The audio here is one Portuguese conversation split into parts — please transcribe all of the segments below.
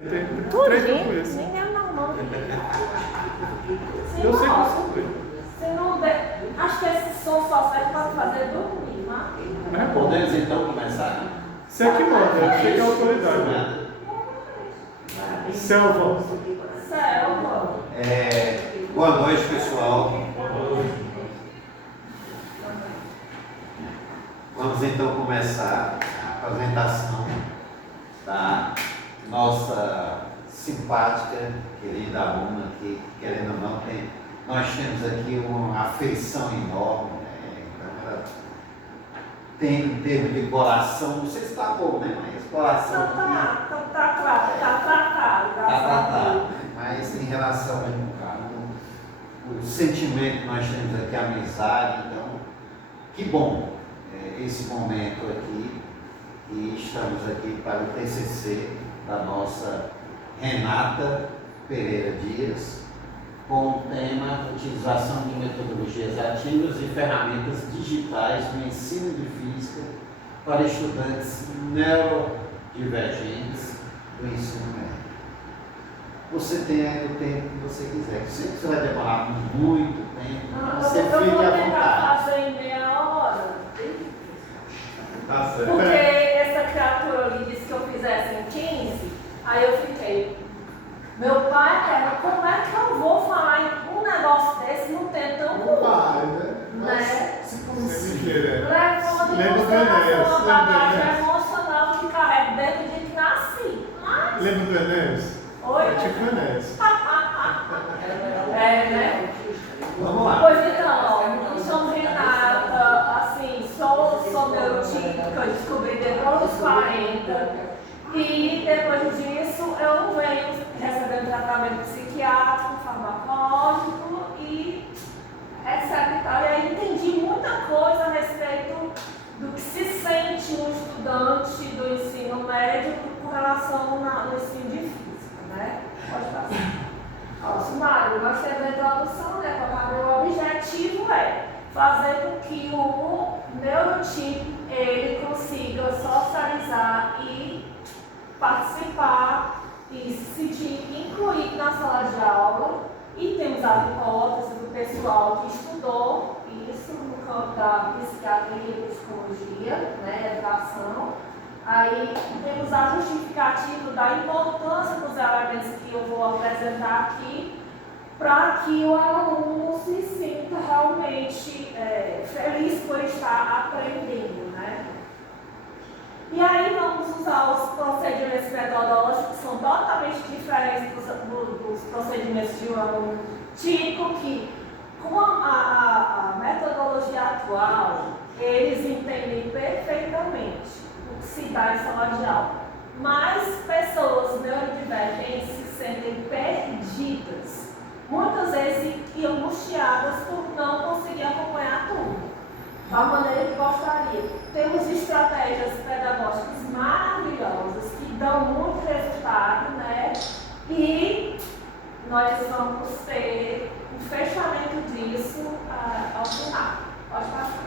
Tudinho? Ninguém não. Eu sei que você foi. Se não der, acho que esse som só serve para fazer dormir, mas... Podemos então começar? Você é que manda, você que é a autoridade. Selva. Boa noite, pessoal. Vamos então começar a apresentação da nossa simpática, querida aluna que, querendo ou não, nós temos aqui uma afeição enorme, né? Então ela tem um termo de coração, não sei se está bom, né? Mas coração Então tá tratado. Mas em relação ao sentimento que nós temos aqui, a amizade, então, que bom esse momento aqui, e estamos aqui para o TCC da nossa Renata Pereira Dias, com o tema utilização de metodologias ativas e ferramentas digitais no ensino de física para estudantes neurodivergentes do ensino médio. Você tem aí o tempo que você quiser. Eu sei que você vai demorar muito tempo, você fique à vontade. Fazer em meia hora. Tá certo. Porque essa criatura ali disse que eu fizesse em 15, aí eu fiquei. Meu pai, como é que eu vou falar em um negócio desse num tempo tão curto? Né? Se conseguir, Levando uma bagagem emocional que carrego desde o dia que nasci. Mas... Lembra do Enéas? Oi? É tipo o Enéas. Né? Vamos lá. Pois então, me chamo Renata, assim, sou neurotípica, eu descobri depois dos 40. E depois disso eu venho recebendo tratamento psiquiátrico, farmacológico e etc. E aí entendi muita coisa a respeito do que se sente um estudante do ensino médio com relação no ensino de física, né? Pode passar. Sumário, nós temos a introdução, né? O objetivo é fazer com que o neurotipo ele consiga socializar e participar e se sentir incluído na sala de aula, e temos as hipóteses do pessoal que estudou isso no campo da psiquiatria e psicologia, né, educação. Aí temos a justificativa da importância dos elementos que eu vou apresentar aqui, para que o aluno se sinta realmente feliz por estar aprendendo, né? E aí vamos usar os procedimentos metodológicos que são totalmente diferentes dos procedimentos de um aluno típico, que com a metodologia atual, eles entendem perfeitamente o que se dá em sala de aula. Mas pessoas neurodivergentes se sentem perdidas, muitas vezes angustiadas por não conseguir acompanhar tudo da maneira que gostaria. Temos estratégias pedagógicas maravilhosas que dão muito resultado, né? E nós vamos ter um fechamento disso ao final. Pode passar.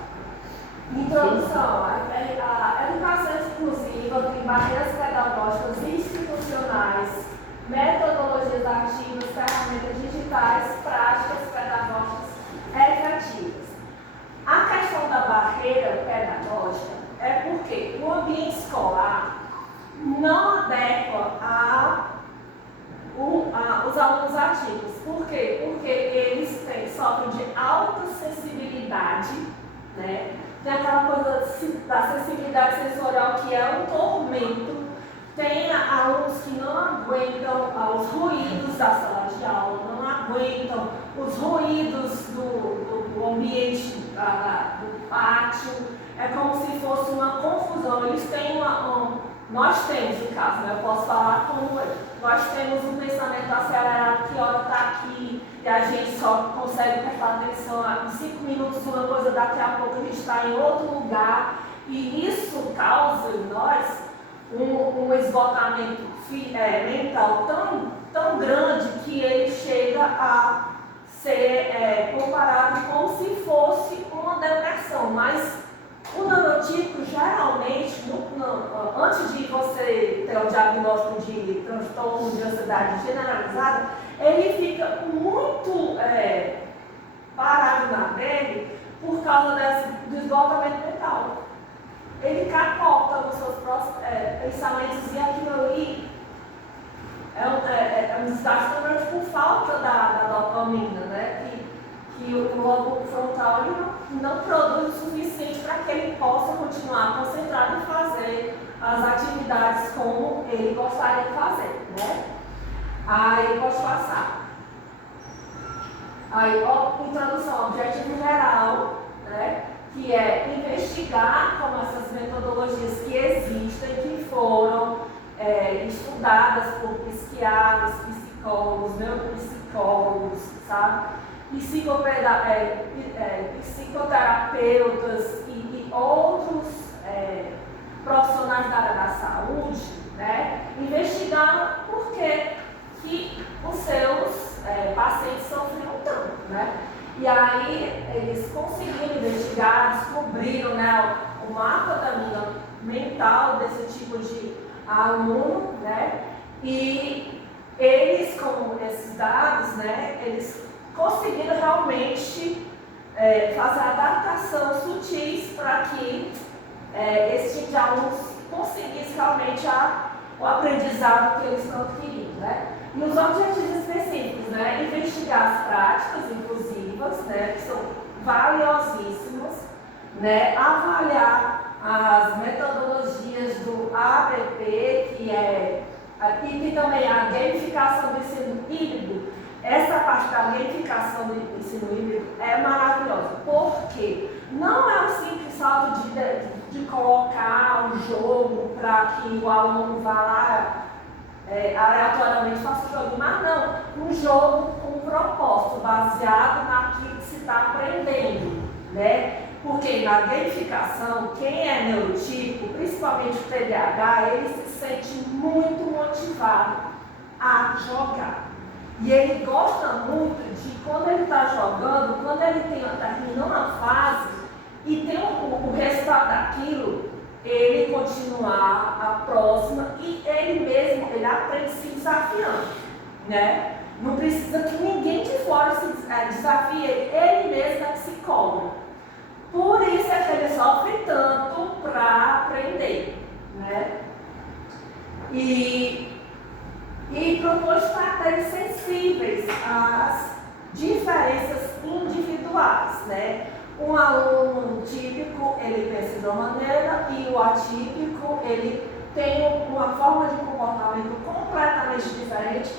Introdução. A educação exclusiva tem barreiras pedagógicas institucionais, metodologias ativas, ferramentas digitais, práticas pedagógicas efetivas. A questão da barreira pedagógica é porque o ambiente escolar não adequa os alunos ativos. Por quê? Porque eles sofrem de alta sensibilidade, né? Tem aquela coisa da sensibilidade sensorial que é um tormento. Tem alunos que não aguentam os ruídos da sala de aula, não aguentam os ruídos do ambiente do pátio. É como se fosse uma confusão. Eles têm nós temos, no caso, né? Eu posso falar como nós temos um pensamento acelerado que hora está aqui e a gente só consegue prestar atenção em 5 minutos uma coisa, daqui a pouco a gente está em outro lugar, e isso causa em nós um esgotamento mental tão grande que ele chega a ser comparado como se fosse uma depressão, mas O neurotípico, geralmente, antes de você ter o diagnóstico de transtorno de ansiedade generalizada, ele fica muito parado na dele por causa do esgotamento mental. Ele capota os seus próprios pensamentos e aquilo ali é um desgaste por falta da dopamina, né? Que o lobo frontal não produz o suficiente para que ele possa continuar concentrado em fazer as atividades como ele gostaria de fazer, né? Aí pode passar. Aí, introdução, objetivo geral, né? Que é investigar como essas metodologias que existem, que foram estudadas por psiquiatras, psicólogos, neuropsicólogos, sabe? Psicoterapeutas e outros profissionais da área da saúde, né? Investigaram por que os seus pacientes sofriam tanto, né? E aí eles conseguiram investigar, descobriram, né, o mapa da mental desse tipo de aluno, né? E eles, com esses dados, né, eles conseguiram realmente fazer adaptação sutis para que esse tipo de alunos conseguisse realmente o aprendizado que eles tanto queriam, né? E os objetivos específicos, né? Investigar as práticas inclusivas, né? Que são valiosíssimas, né? Avaliar as metodologias do ABP, que também é a gamificação do ensino híbrido. Essa parte da gamificação do ensino híbrido é maravilhosa, porque não é um simples salto de colocar um jogo para que o aluno vá lá aleatoriamente faça o jogo, mas não, um jogo com um propósito, baseado naquilo que se está aprendendo, né? Porque na gamificação, quem é neurotípico, principalmente o TDAH, ele se sente muito motivado a jogar. E ele gosta muito de, quando ele está jogando, quando ele termina uma fase e tem o resultado daquilo, ele continuar a próxima e ele mesmo, ele aprende se desafiando, né? Não precisa que ninguém de fora se desafie ele mesmo é que se cobra. Por isso é que ele sofre tanto para aprender, né? E propõe estratégias sensíveis às diferenças individuais, né? Um aluno típico, ele pensa de uma maneira e o atípico, ele tem uma forma de comportamento completamente diferente,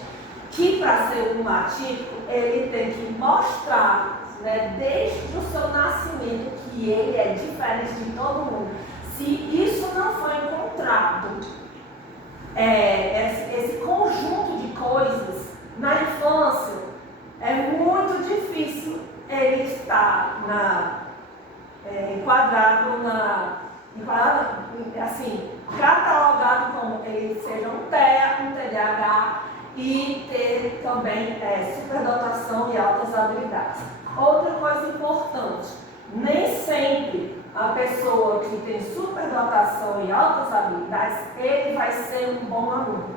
que para ser um atípico, ele tem que mostrar, né, desde o seu nascimento, que ele é diferente de todo mundo. Se isso não for encontrado, esse conjunto de coisas, na infância, é muito difícil ele estar enquadrado, assim, catalogado como ele seja um TEA, um TDAH e ter também superdotação e altas habilidades. Outra coisa importante, nem sempre a pessoa que tem superdotação e altas habilidades, ele vai ser um bom aluno,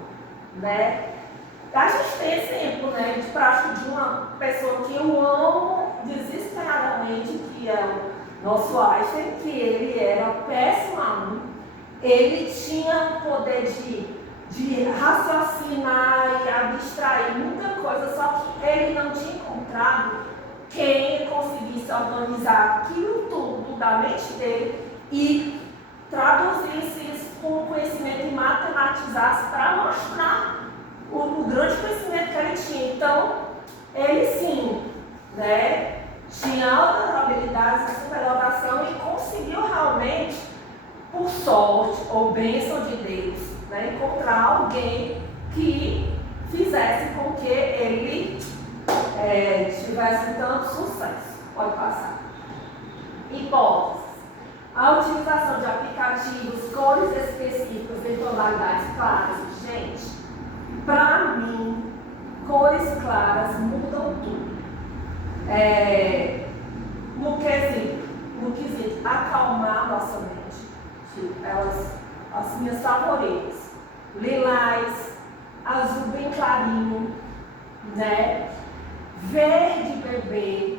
né? A gente tem exemplo, né, de prática de uma pessoa que eu amo desesperadamente, que é o nosso Einstein, que ele era péssimo aluno. Ele tinha o poder de raciocinar e abstrair muita coisa, só que ele não tinha encontrado quem conseguisse organizar aquilo tudo da mente dele e traduzisse isso com conhecimento e matematizasse para mostrar o grande conhecimento que ele tinha. Então, ele sim, né, tinha altas habilidades de superdotação e conseguiu realmente, por sorte ou bênção de Deus, né, encontrar alguém que fizesse com que ele tivesse tanto sucesso. Pode passar. Hipóteses. A utilização de aplicativos, cores específicas em tonalidades claras. Gente, para mim, cores claras mudam tudo. No quesito acalmar nossa mente. Elas, as minhas favoritas, lilás, azul bem clarinho, né? Verde bebê,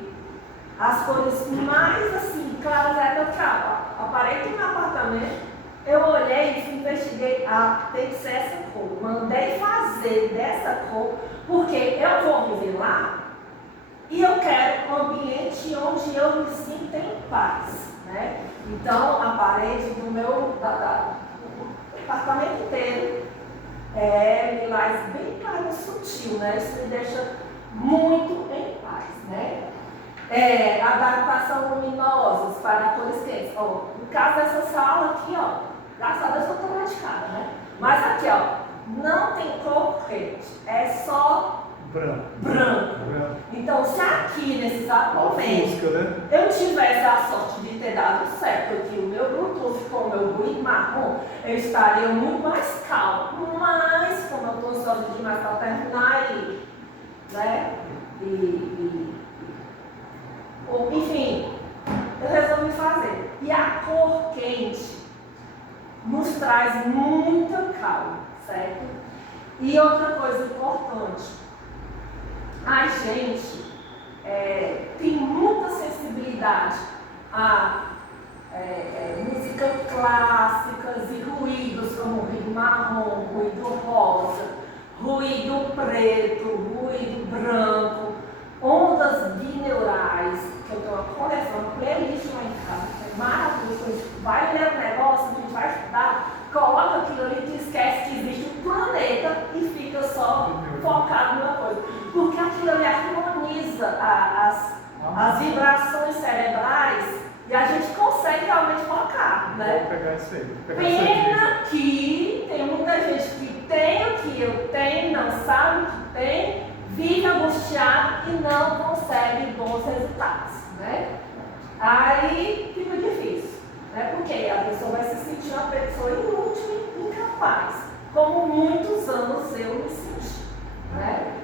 as cores mais assim, claras é que eu trago. A parede do meu apartamento, eu olhei e investiguei, tem que ser essa cor. Mandei fazer dessa cor, porque eu vou viver lá e eu quero um ambiente onde eu me sinta em paz, né? Então, a parede do meu apartamento inteiro é lilás bem claro, sutil, né? Isso me deixa muito em paz, né? Adaptação luminosas para cores quentes. Ó, no caso dessa sala aqui, ó, graças a Deus eu estou radicada, né? Mas aqui, ó, não tem cor quente, é só branco. Então, se aqui nesse exato momento eu tivesse a sorte de ter dado certo aqui o meu Bluetooth com o meu ruído marrom, eu estaria muito mais calmo. Mas, como eu estou ansiosa demais para terminar aí, né? Enfim, eu resolvi fazer. E a cor quente nos traz muita calma, certo? E outra coisa importante, a gente tem muita sensibilidade a músicas clássicas e ruídos como ruído marrom, ruído rosa, ruído preto, ruído branco, ondas bineurais, que eu tenho uma coleção, uma playlist lá em casa, que é maravilhoso. A gente vai ler um negócio, a gente vai estudar, coloca aquilo ali e esquece que existe um planeta e fica só focado numa coisa. Porque aquilo ali harmoniza as vibrações cerebrais e a gente consegue realmente focar, né? Vou pegar isso aí. Pena que tem muita gente que tem o que eu tenho, não sabe o que tem, vive angustiado e não consegue bons resultados, né? Aí fica difícil, né? Porque a pessoa vai se sentir uma pessoa inútil e incapaz, como muitos anos eu me senti, né?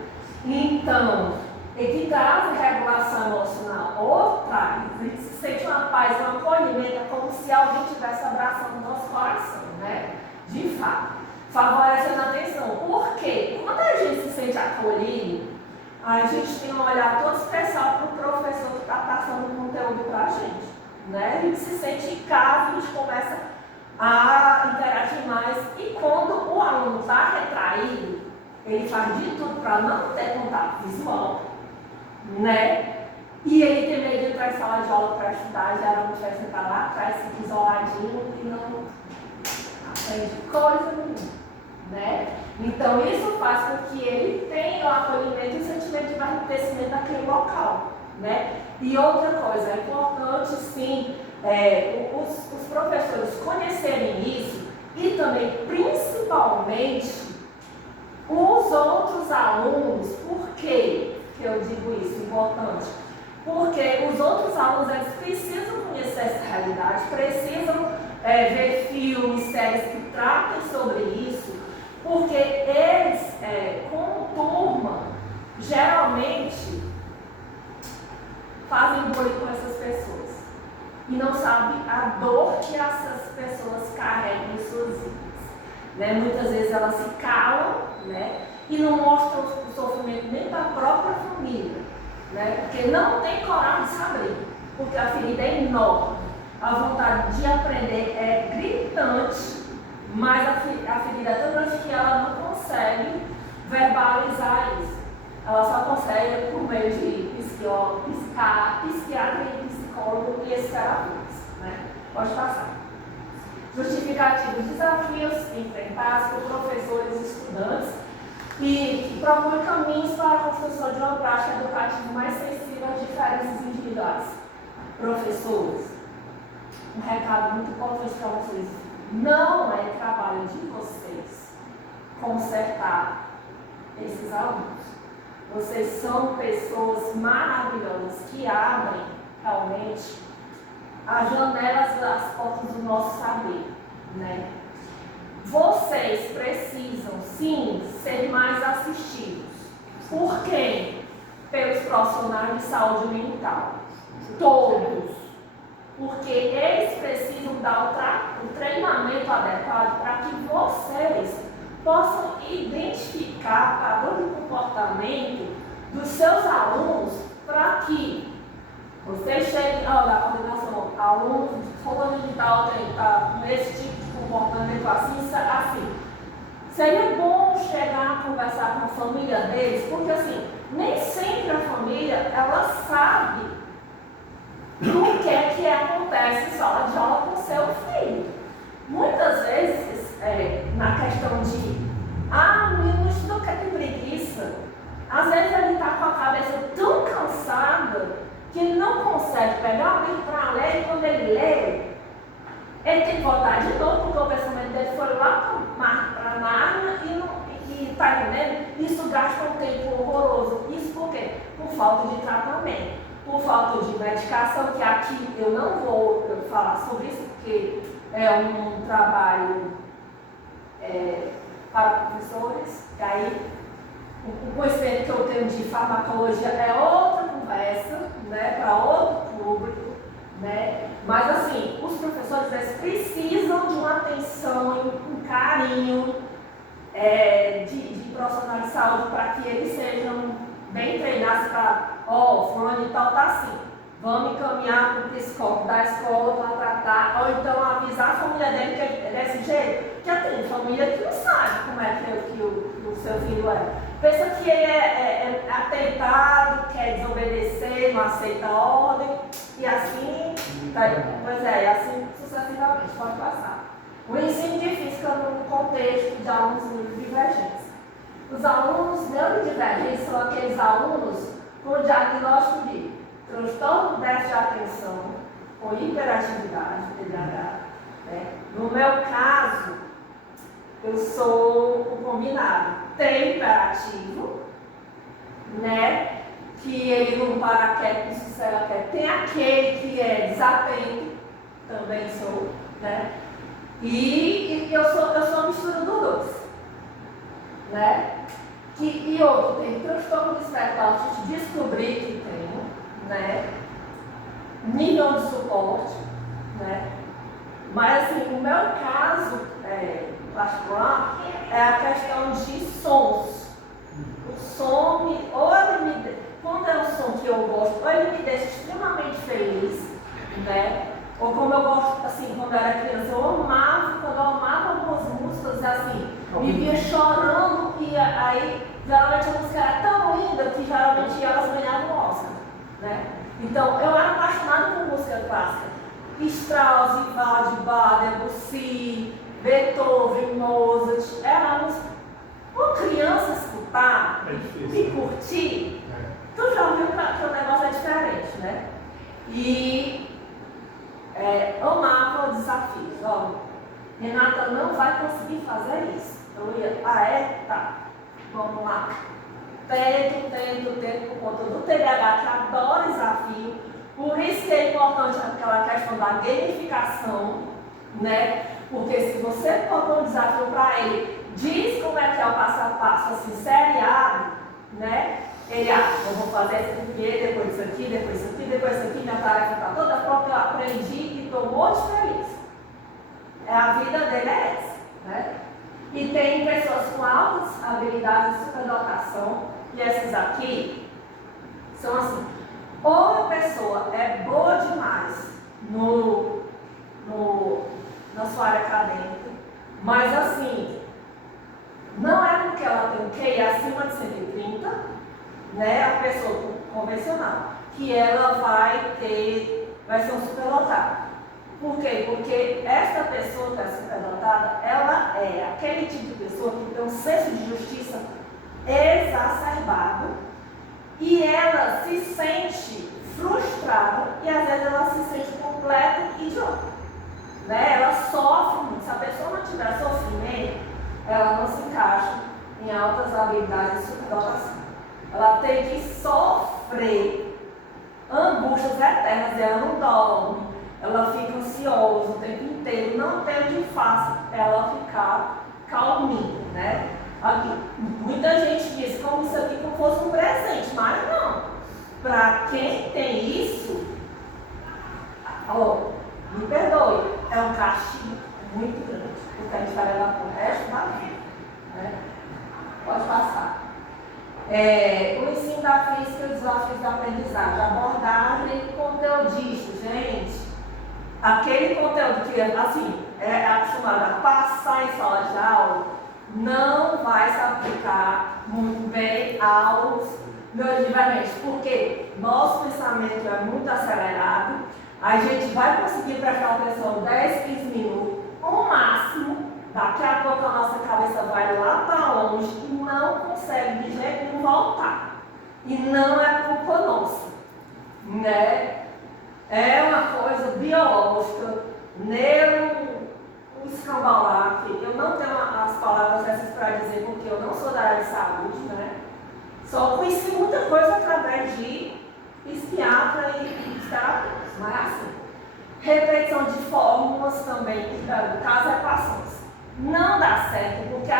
Então, equidade e regulação emocional ou traz, a gente se sente uma paz, um acolhimento, é como se alguém estivesse abraçando o nosso coração, né? De fato, favorecendo a atenção. Por quê? Quando a gente se sente acolhido, a gente tem um olhar todo especial para o professor que está passando o conteúdo para a gente, né? A gente se sente em casa, a gente começa a interagir mais. E quando o aluno está retraído, ele faz de tudo para não ter contato visual, né? E ele tem medo de entrar em sala de aula para estudar, geralmente vai sentar lá atrás, fica isoladinho e não aprende coisa nenhuma, né? Então isso faz com que ele tenha o acolhimento e o sentimento de pertencimento daquele local, né? E outra coisa, é importante sim os professores conhecerem isso e também, principalmente, os outros alunos. Por que eu digo isso? Importante. Porque os outros alunos, eles precisam conhecer essa realidade, precisam ver filmes, séries que tratem sobre isso, porque eles, como turma, geralmente fazem bullying com essas pessoas e não sabem a dor que essas pessoas carregam em suas vidas, né? Muitas vezes elas se calam, né? E não mostram o sofrimento nem da própria família, né? Porque não tem coragem de saber, porque a ferida é enorme, a vontade de aprender é gritante, mas a ferida é tão grande que ela não consegue verbalizar isso. Ela só consegue por meio de psiquiatra e psicólogo e esses terapeutas, né? Pode passar. Justificativos, desafios enfrentados por professores e estudantes e que propõem caminhos para a construção de uma prática educativa mais sensível às diferenças individuais. Professores, um recado muito importante para vocês: não é trabalho de vocês consertar esses alunos. Vocês são pessoas maravilhosas que abrem realmente as janelas das portas do nosso saber, né? Vocês precisam, sim, ser mais assistidos. Por quem? Pelos profissionais de saúde mental. Todos. porque eles precisam dar o treinamento adequado para que vocês possam identificar padrões de comportamento dos seus alunos para que vocês cheguem, olha, a coordenação, alunos, fulano de tal está com esse tipo de comportamento assim. Seria bom chegar a conversar com a família deles, porque assim, nem sempre a família, ela sabe o que é que acontece em sala de aula com seu filho. Muitas vezes, na questão de, o menino estuda que tem preguiça, às vezes ele está com a cabeça tão cansada que ele não consegue pegar o livro para ler, e quando ele lê, ele tem que voltar de novo, porque o pensamento dele foi lá para Nárnia e está entendendo? Isso gasta um tempo horroroso. Isso por quê? Por falta de tratamento, por falta de medicação, que aqui eu não vou falar sobre isso, porque é um trabalho para professores, e aí o conhecimento que eu tenho de farmacologia é outra conversa, né, para outro público, né? Mas assim, os professores eles precisam de uma atenção, um carinho de profissionais de saúde para que eles sejam bem treinados para, fulano e tal está assim, vamos encaminhar para o psicólogo da escola para tratar, ou então avisar a família dele que é desse jeito, que tem família que não sabe como é que o seu filho é. Pensa que ele é atentado, quer desobedecer, não aceita a ordem, e assim, assim sucessivamente, pode passar. O ensino de física no contexto de alunos neurodivergentes. Os alunos neurodivergentes são aqueles alunos com diagnóstico de transtorno de déficit de atenção, com hiperatividade, TDAH. Né? No meu caso, eu sou o combinado. Tem hiperativo, né? Que ele não para quieto, não sossega quieto. Tem aquele que é desatento, também sou, né? E eu sou a mistura dos dois, né? E outro, tem transtorno de espectro autista, descobri que tenho, né? Nível de suporte, né? Mas assim, o meu caso particular é a questão de sons. O som, quando é um som que eu gosto, ou ele me deixa extremamente feliz, né? Ou como eu gosto, assim, quando eu era criança, quando eu amava algumas músicas, assim, me via chorando, e aí, geralmente a música era tão linda que geralmente elas ganhavam o Oscar, né? Então, eu era apaixonada por música clássica. Strauss, Vivaldi, Bach, Debussy, Beethoven, Mozart, era música. Uma criança escutar e curtir, tu já viu que o negócio é diferente, né? E amava desafios. Ó, Renata não vai conseguir fazer isso. Eu ia, tá, vamos lá. Tento, por conta do TDAH, que adora desafio. Por isso que é importante aquela questão da gamificação, né? Porque se você botar um desafio para ele, diz como é que é o passo a passo, assim, seriado, né? Ele, eu vou fazer isso aqui, depois isso aqui, depois isso aqui, depois isso aqui, minha tarefa está toda pronta, eu aprendi e estou muito feliz. A vida dele é essa, né? E tem pessoas com altas habilidades de superdotação, e essas aqui são assim, ou a pessoa é boa demais na sua área acadêmica, mas assim, não é porque ela tem QI acima de 130, né, a pessoa convencional, que ela vai ser um superdotado. Por quê? Porque essa pessoa que é superdotada, ela é aquele tipo de pessoa que tem um senso de justiça exacerbado e ela se sente frustrada e às vezes ela se sente completo idiota. Né? Ela sofre muito. Se a pessoa não tiver sofrimento, ela não se encaixa em altas habilidades de superdotação. Ela tem que sofrer angústias eternas, ela não dorme, ela fica ansiosa o tempo inteiro, não tem o que faz ela ficar calminha, né? Aqui, muita gente diz como isso aqui como fosse um presente, mas não. Para quem tem isso, Oh, me perdoe, é um castigo muito grande, porque a gente vai levar para o resto da vida. Né? Pode passar. O ensino da física e os desafios da aprendizagem, abordagem conteudista, gente. Aquele conteúdo que assim, é acostumado a passar em sala de aula, não vai se aplicar muito bem aos neurodivergentes, porque nosso pensamento é muito acelerado, a gente vai conseguir prestar atenção 10, 15 minutos, no máximo, daqui a pouco a nossa cabeça vai lá para longe e não consegue de jeito nenhum voltar. E não é culpa nossa, né? É uma coisa biológica, escambalar, que eu não tenho as palavras essas para dizer, porque eu não sou da área de saúde, né? Só conheci muita coisa através de psiquiatra e terapeutas, mas assim, repetição de fórmulas também, no caso equações. Não dá certo, porque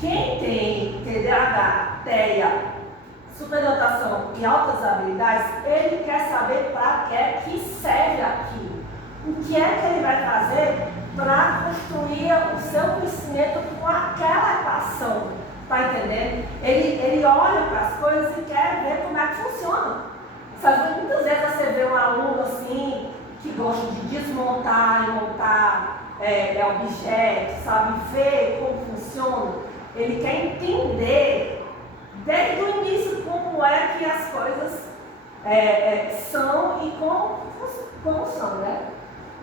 quem tem TDAH, TEA, superdotação e altas habilidades, ele quer saber para que serve aquilo. O que é que ele vai fazer para construir o seu conhecimento com aquela equação, tá entendendo? Ele olha para as coisas e quer ver como é que funciona. Sabe, muitas vezes você vê um aluno assim, que gosta de desmontar e montar objetos, sabe, ver como funciona. Ele quer entender desde o início como é que as coisas são e como são, né?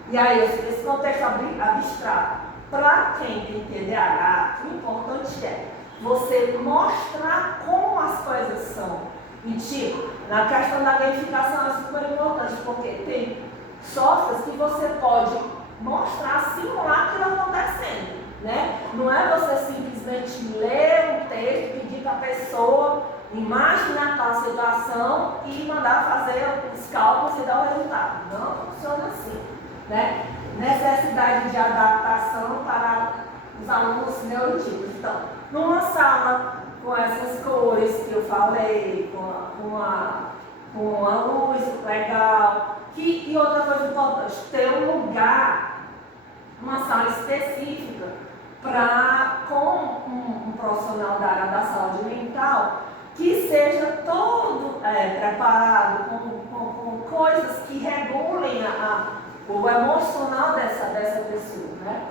E aí, esse contexto abstrato, para quem tem TDAH, o importante é você mostrar como as coisas são. E tipo, na questão da gamificação é super importante, porque tem softwares que você pode mostrar, simular aquilo acontecendo, né? Não é você simplesmente ler um texto, pedir para a pessoa imaginar aquela situação e mandar fazer os cálculos e dar o resultado. Não funciona assim, né? Necessidade de adaptação para os alunos neurotípicos. Então, numa sala com essas cores que eu falei, com a luz legal, e outra coisa importante, ter um lugar, uma sala específica com um profissional da área da saúde mental que seja todo preparado com coisas que regulem o emocional dessa pessoa, né?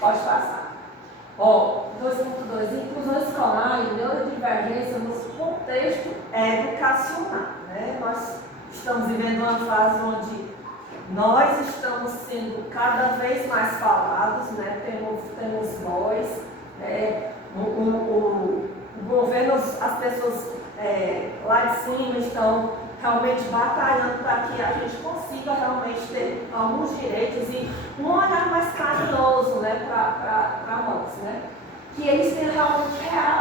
Pode passar. 2.2, inclusão escolar e neurodivergência no contexto educacional, né? Nós estamos vivendo uma fase onde nós estamos sendo cada vez mais falados, né? Temos voz, né? O governo, as pessoas lá de cima estão realmente batalhando para que a gente consiga realmente ter alguns direitos e um olhar mais carinhoso, né, para nós, né? Que eles tenham realmente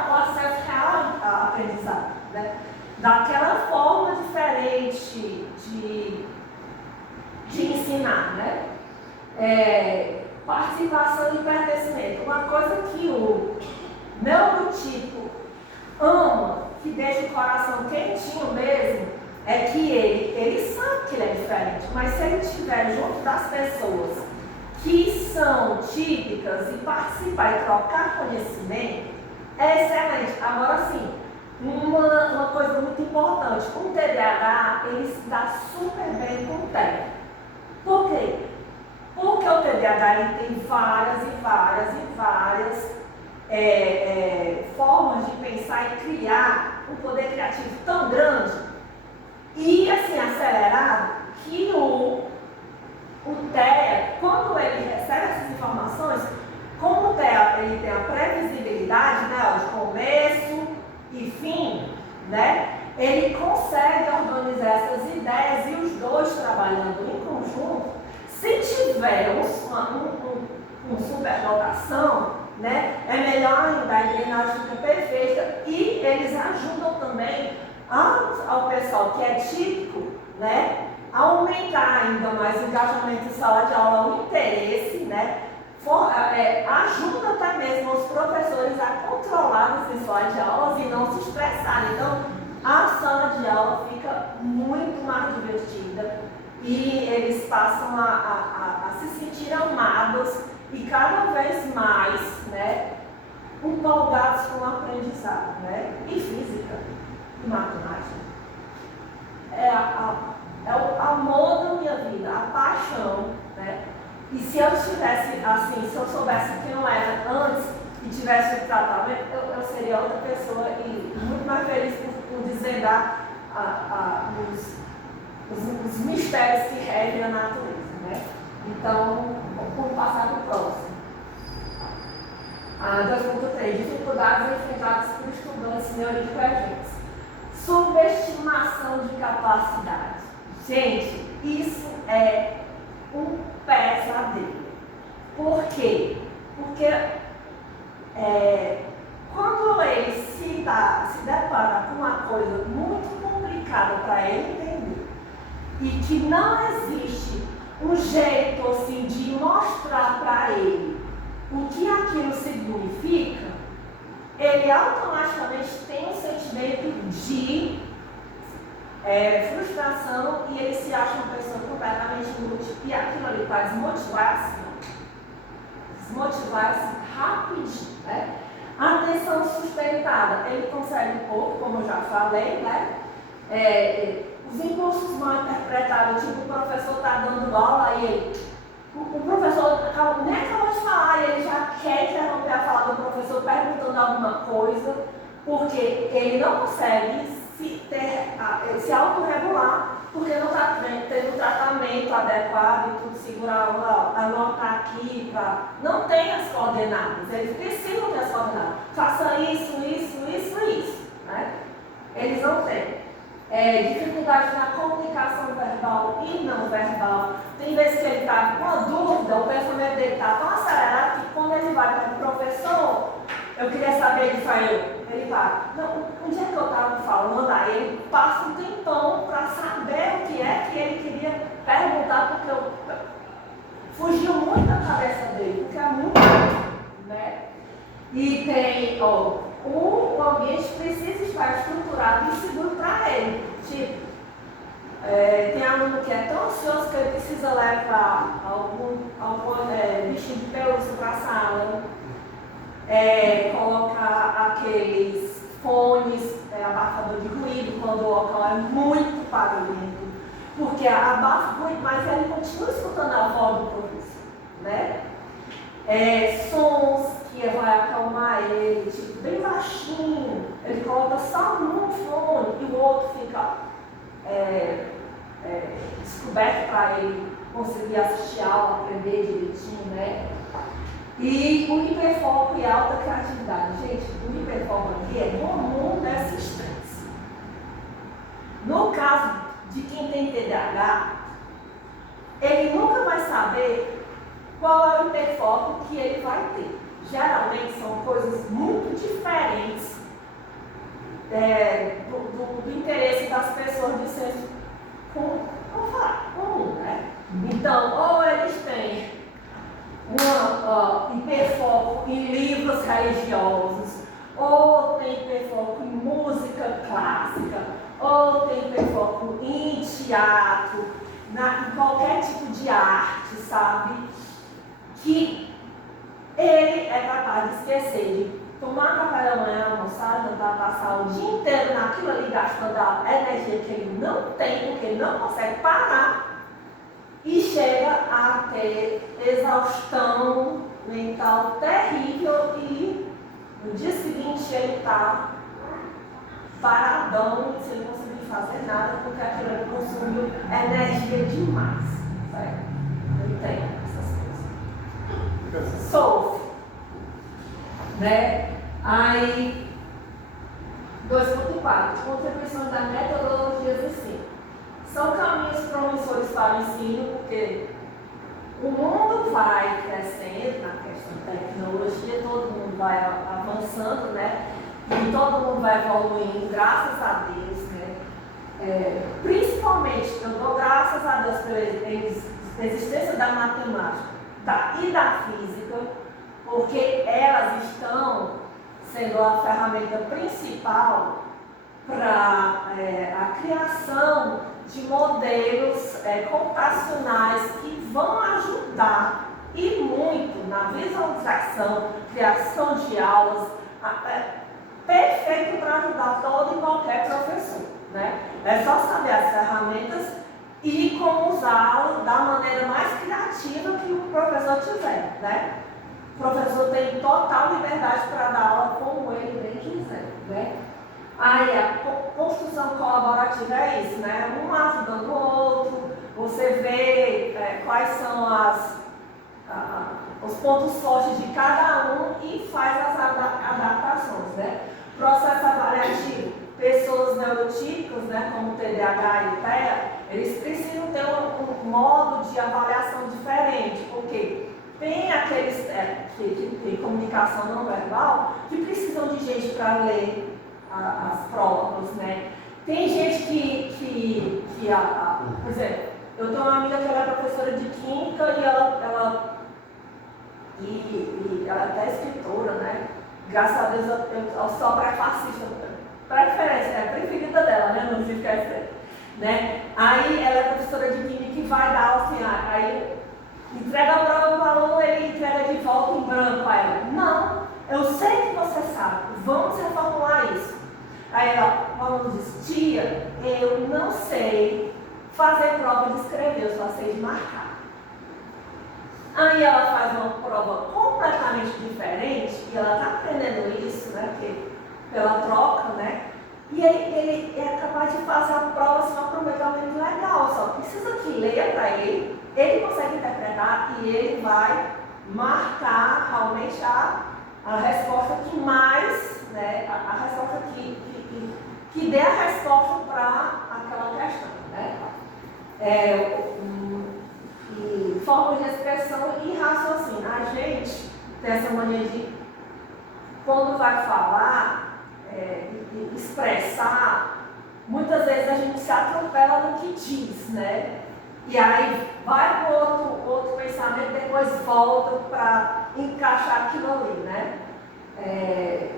o acesso real à aprendizagem, né? Daquela forma diferente de ensinar, né? Participação e pertencimento. Uma coisa que o neurotipo ama, que deixa o coração quentinho mesmo, é que ele sabe que ele é diferente, mas se ele estiver junto das pessoas que são típicas e participar e trocar conhecimento, é excelente. Agora sim, uma coisa muito importante, o TDAH, ele se dá super bem com o TEA. Por quê? Porque o TDAH ele tem várias formas de pensar e criar um poder criativo tão grande e assim acelerado que o TEA, quando ele recebe essas informações, como o TEA ele tem a previsibilidade, né, de começo e fim, né, ele consegue organizar essas ideias e os dois trabalhando em conjunto. Se tivermos uma superdotação, né, é melhor ainda, a engrenagem fica perfeita e eles ajudam também ao pessoal que é típico, né, a aumentar ainda mais o engajamento em sala de aula, o interesse, né, ajuda até mesmo os professores a controlar as sala de aulas e não se estressarem. Então, a sala de aula fica muito mais divertida e eles passam a se sentir amados e cada vez mais, né, empolgados com o aprendizado, né, e física, e matemática. É o amor da minha vida, a paixão, né? E se eu estivesse assim, se eu soubesse quem eu era antes e tivesse o tratamento, eu seria outra pessoa e muito mais feliz por desvendar os mistérios que regem a natureza, né? Então, vamos passar para o próximo. 2.3. Dificuldades enfrentadas por estudantes neurodivergentes. Subestimação de capacidade. Gente, isso é um pesadelo. Por quê? Porque quando ele se depara com uma coisa muito complicada para ele entender e que não existe um jeito assim de mostrar para ele o que aquilo significa, ele automaticamente tem um sentimento de frustração e ele se acha uma pessoa completamente inútil e aquilo ali para desmotivar-se rapidinho, né? Atenção sustentada, ele consegue pouco, como eu já falei, né? Os impulsos mal interpretados, tipo o professor está dando aula e o professor nem acabou de falar e ele já quer interromper a fala do professor perguntando alguma coisa, porque ele não consegue se autorregular, porque não está tendo tratamento adequado e tudo, segurar, anotar aqui, não tem as coordenadas, eles precisam ter as coordenadas, faça isso, né? Eles não têm. Dificuldade na comunicação verbal e não verbal. Tem vezes que ele está com uma dúvida, o pensamento dele está tão acelerado que quando ele vai para o professor, eu queria saber de Fael, ele fala, não, onde é que eu estava falando? Aí ele passa um tempão para saber o que é que ele queria perguntar, porque fugiu muito da cabeça dele, porque é muito, né? E tem, o ambiente precisa estar estruturado e seguro para ele. Tipo, tem aluno que é tão ansioso que ele precisa levar algum bichinho de pelúcia para a sala, colocar aqueles fones, abafador de ruído, quando o local é muito barulhento, porque abafa muito, mas ele continua escutando a voz do professor, né? Sons que vai acalmar ele, tipo, bem baixinho, ele coloca só num fone e o outro fica descoberto para ele conseguir assistir a aula, aprender direitinho, né? E o hiperfoco e a alta criatividade. Gente, o hiperfoco aqui é comum nessa estresse. No caso de quem tem TDAH, ele nunca vai saber qual é o hiperfoco que ele vai ter. Geralmente são coisas muito diferentes do interesse das pessoas de senso comum, né? Então, ou eles têm hiperfoco em livros religiosos, ou tem hiperfoco em música clássica, ou tem hiperfoco em teatro, em qualquer tipo de arte, sabe? Que ele é capaz de esquecer de tomar café da manhã, almoçar, jantar, passar o dia inteiro naquilo ali, gastando a energia que ele não tem, porque ele não consegue parar, e chega a ter exaustão mental terrível e no dia seguinte ele está paradão, sem ele conseguir fazer nada, porque aquilo ali consumiu energia demais. Certo? Ele tem essas coisas. Sofre. Né? Aí, 2.4, contribuições das metodologias de ensino. São caminhos promissores para o ensino, porque o mundo vai crescendo na questão da tecnologia, todo mundo vai avançando, né? E todo mundo vai evoluindo, graças a Deus, né? Principalmente, eu dou graças a Deus pela existência da matemática e da física, porque elas estão sendo a ferramenta principal para a criação de modelos computacionais que vão ajudar e muito na visualização, criação de aulas, perfeito para ajudar todo e qualquer professor, né? É só saber as ferramentas e como usá-las da maneira mais criativa que o professor tiver, né? O professor tem total liberdade para dar aula como ele bem quiser, né? Aí a construção colaborativa é isso, né? Um ajudando o outro, você vê quais são os pontos fortes de cada um e faz as adaptações, né? Processo avaliativo, pessoas neurotípicas, né, como o TDAH e o TEA, eles precisam ter um modo de avaliação diferente, porque tem aqueles que têm comunicação não verbal que precisam de gente para ler as provas, né? Tem gente por exemplo, eu tenho uma amiga que ela é professora de química e ela é até escritora, né? Graças a Deus eu sou pré-fascista, preferência, é a preferida dela, né? No livro que é escrito, né? Aí ela é professora de química e vai dar aula assim, aí entrega a prova para o aluno, ele entrega de volta em branco a ela. Não, eu sei que você sabe, vamos reformular isso. Aí o aluno diz, tia, eu não sei fazer prova de escrever, eu só sei de marcar. Aí ela faz uma prova completamente diferente, e ela está aprendendo isso, né, pela troca, né? E aí ele é capaz de fazer a prova assim, um aproveitamento legal, só precisa que leia para ele consegue interpretar e ele vai marcar realmente a resposta que mais, né, a resposta que dê a resposta para aquela questão, né? E forma de expressão e raciocínio. A gente tem essa mania de, quando vai falar, expressar, muitas vezes a gente se atropela no que diz, né? E aí vai para outro pensamento, depois volta para encaixar aquilo ali, né?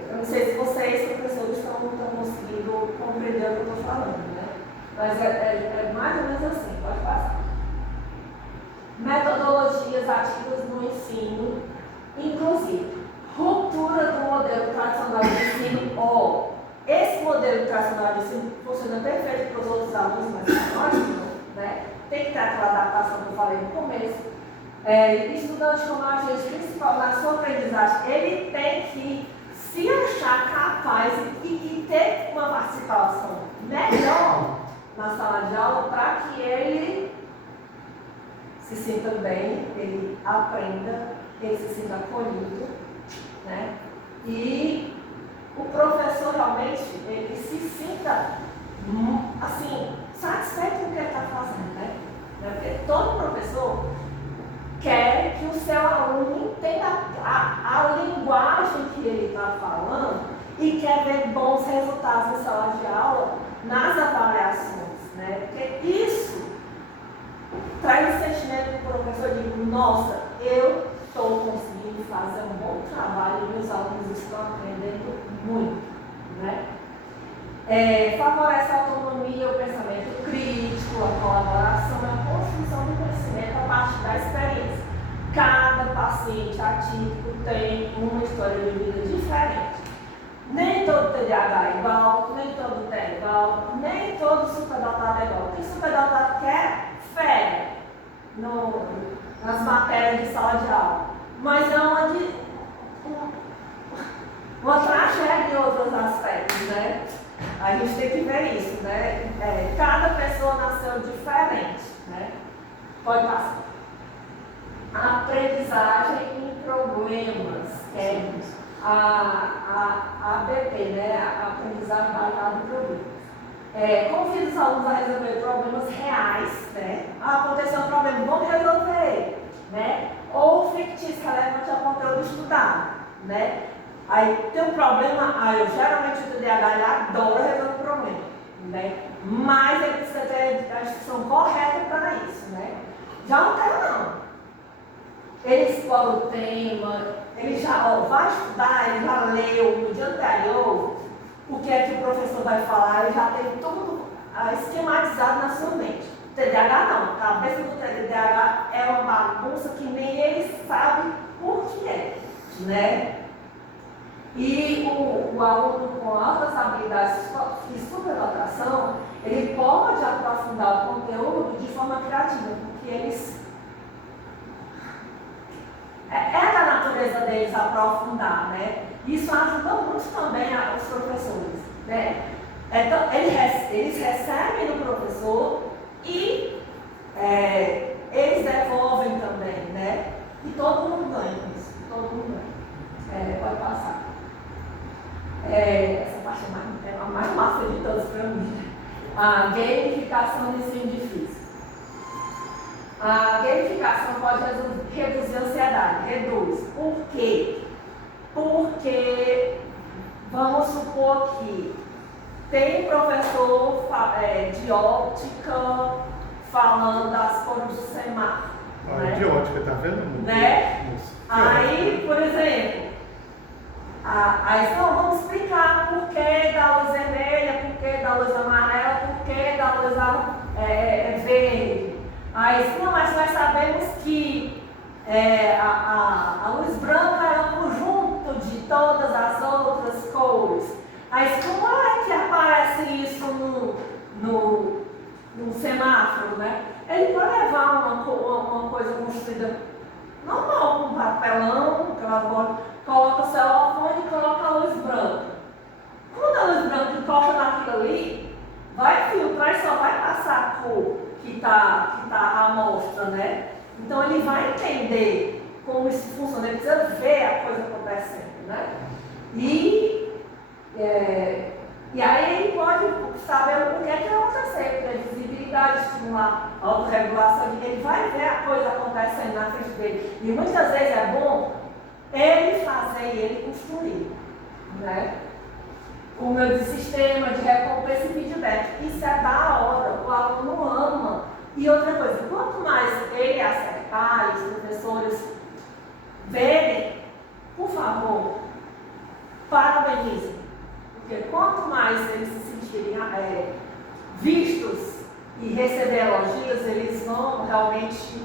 Eu não sei se vocês, professores, estão conseguindo compreender o que eu estou falando, né? Mas é mais ou menos assim, pode passar. Metodologias ativas no ensino, inclusive ruptura do modelo tradicional de ensino, esse modelo tradicional de ensino funciona perfeito para os outros alunos, mas para nós não, né? Tem que ter aquela adaptação que eu falei no começo. Estudante como a gente, principal na sua aprendizagem, ele tem que se achar capaz e ter uma participação melhor na sala de aula para que ele se sinta bem, ele aprenda, ele se sinta acolhido, né? E o professor realmente, ele se sinta, assim, satisfeito com o que ele está fazendo, né? Porque todo professor quer que o seu aluno entenda a linguagem que ele está falando e quer ver bons resultados em sala de aula nas avaliações, né? Porque isso traz o sentimento do professor de, nossa, eu estou conseguindo fazer um bom trabalho e meus alunos estão aprendendo muito, né? Favorece a autonomia, o pensamento crítico, a colaboração, a construção do conhecimento a partir da experiência. Cada paciente atípico tem uma história de vida diferente. Nem todo TDAH é igual, nem todo TEA é igual, nem todo superdotado é igual. Tem superdotado que é fera nas matérias de sala de aula, mas é uma tragédia em outros aspectos, né? A gente tem que ver isso, né? Cada pessoa nasceu diferente, né? Pode passar. Aprendizagem em problemas, a ABP, né? A aprendizagem baseada em problemas. Convida os alunos a resolver problemas reais, né? Aconteceu um problema, vamos resolver, né? Ou fictício, relevante ao conteúdo estudado, né? Aí tem um problema, geralmente o TDAH ele adora resolver problema, né? Mas ele precisa ter a instrução correta para isso, né? Já não tem não. Ele explora o tema, ele já vai estudar, ele já leu no dia anterior, o que é que o professor vai falar, ele já tem tudo esquematizado na sua mente. TDAH não, a cabeça do TDAH é uma bagunça que nem ele sabe por que é, né? E o aluno com altas habilidades e superdotação, ele pode aprofundar o conteúdo de forma criativa, porque eles... É da natureza deles aprofundar, né? Isso ajuda muito também os professores, né? Então, eles recebem do professor e eles devolvem também, né? E todo mundo ganha com isso, todo mundo ganha. Pode passar. Essa parte é a mais massa de todas para mim, né? A gamificação do ensino difícil. A gamificação pode reduzir a ansiedade, reduz. Por quê? Porque, vamos supor que tem professor de óptica falando das cores do semáforo. Né? De ótica, tá vendo? Né? Aí, por exemplo, aí vamos explicar por que da luz vermelha, por que da luz amarela, por que da luz verde. Aí, não, mas nós sabemos que a luz branca é um conjunto de todas as outras cores. Aí, como é que aparece isso no semáforo, né? Ele pode levar uma coisa construída normal, com papelão, aquelas bolas, coloca o celofane e coloca a luz branca. Quando a luz branca encosta naquilo ali, vai filtrar e só vai passar a cor que tá à mostra, né? Então ele vai entender como isso funciona, ele precisa ver a coisa acontecendo, né? E aí ele pode saber o que é que vai acontecer, previsibilidade, estimular a autorregulação, ele vai ver a coisa acontecendo na frente dele. E muitas vezes é bom ele fazer e ele construir, né? O meu sistema de recompensa e feedback, isso é da hora, o aluno ama. E outra coisa, quanto mais ele acertar, e os professores verem, por favor, parabenizem. Porque quanto mais eles se sentirem vistos e receber elogios, eles vão realmente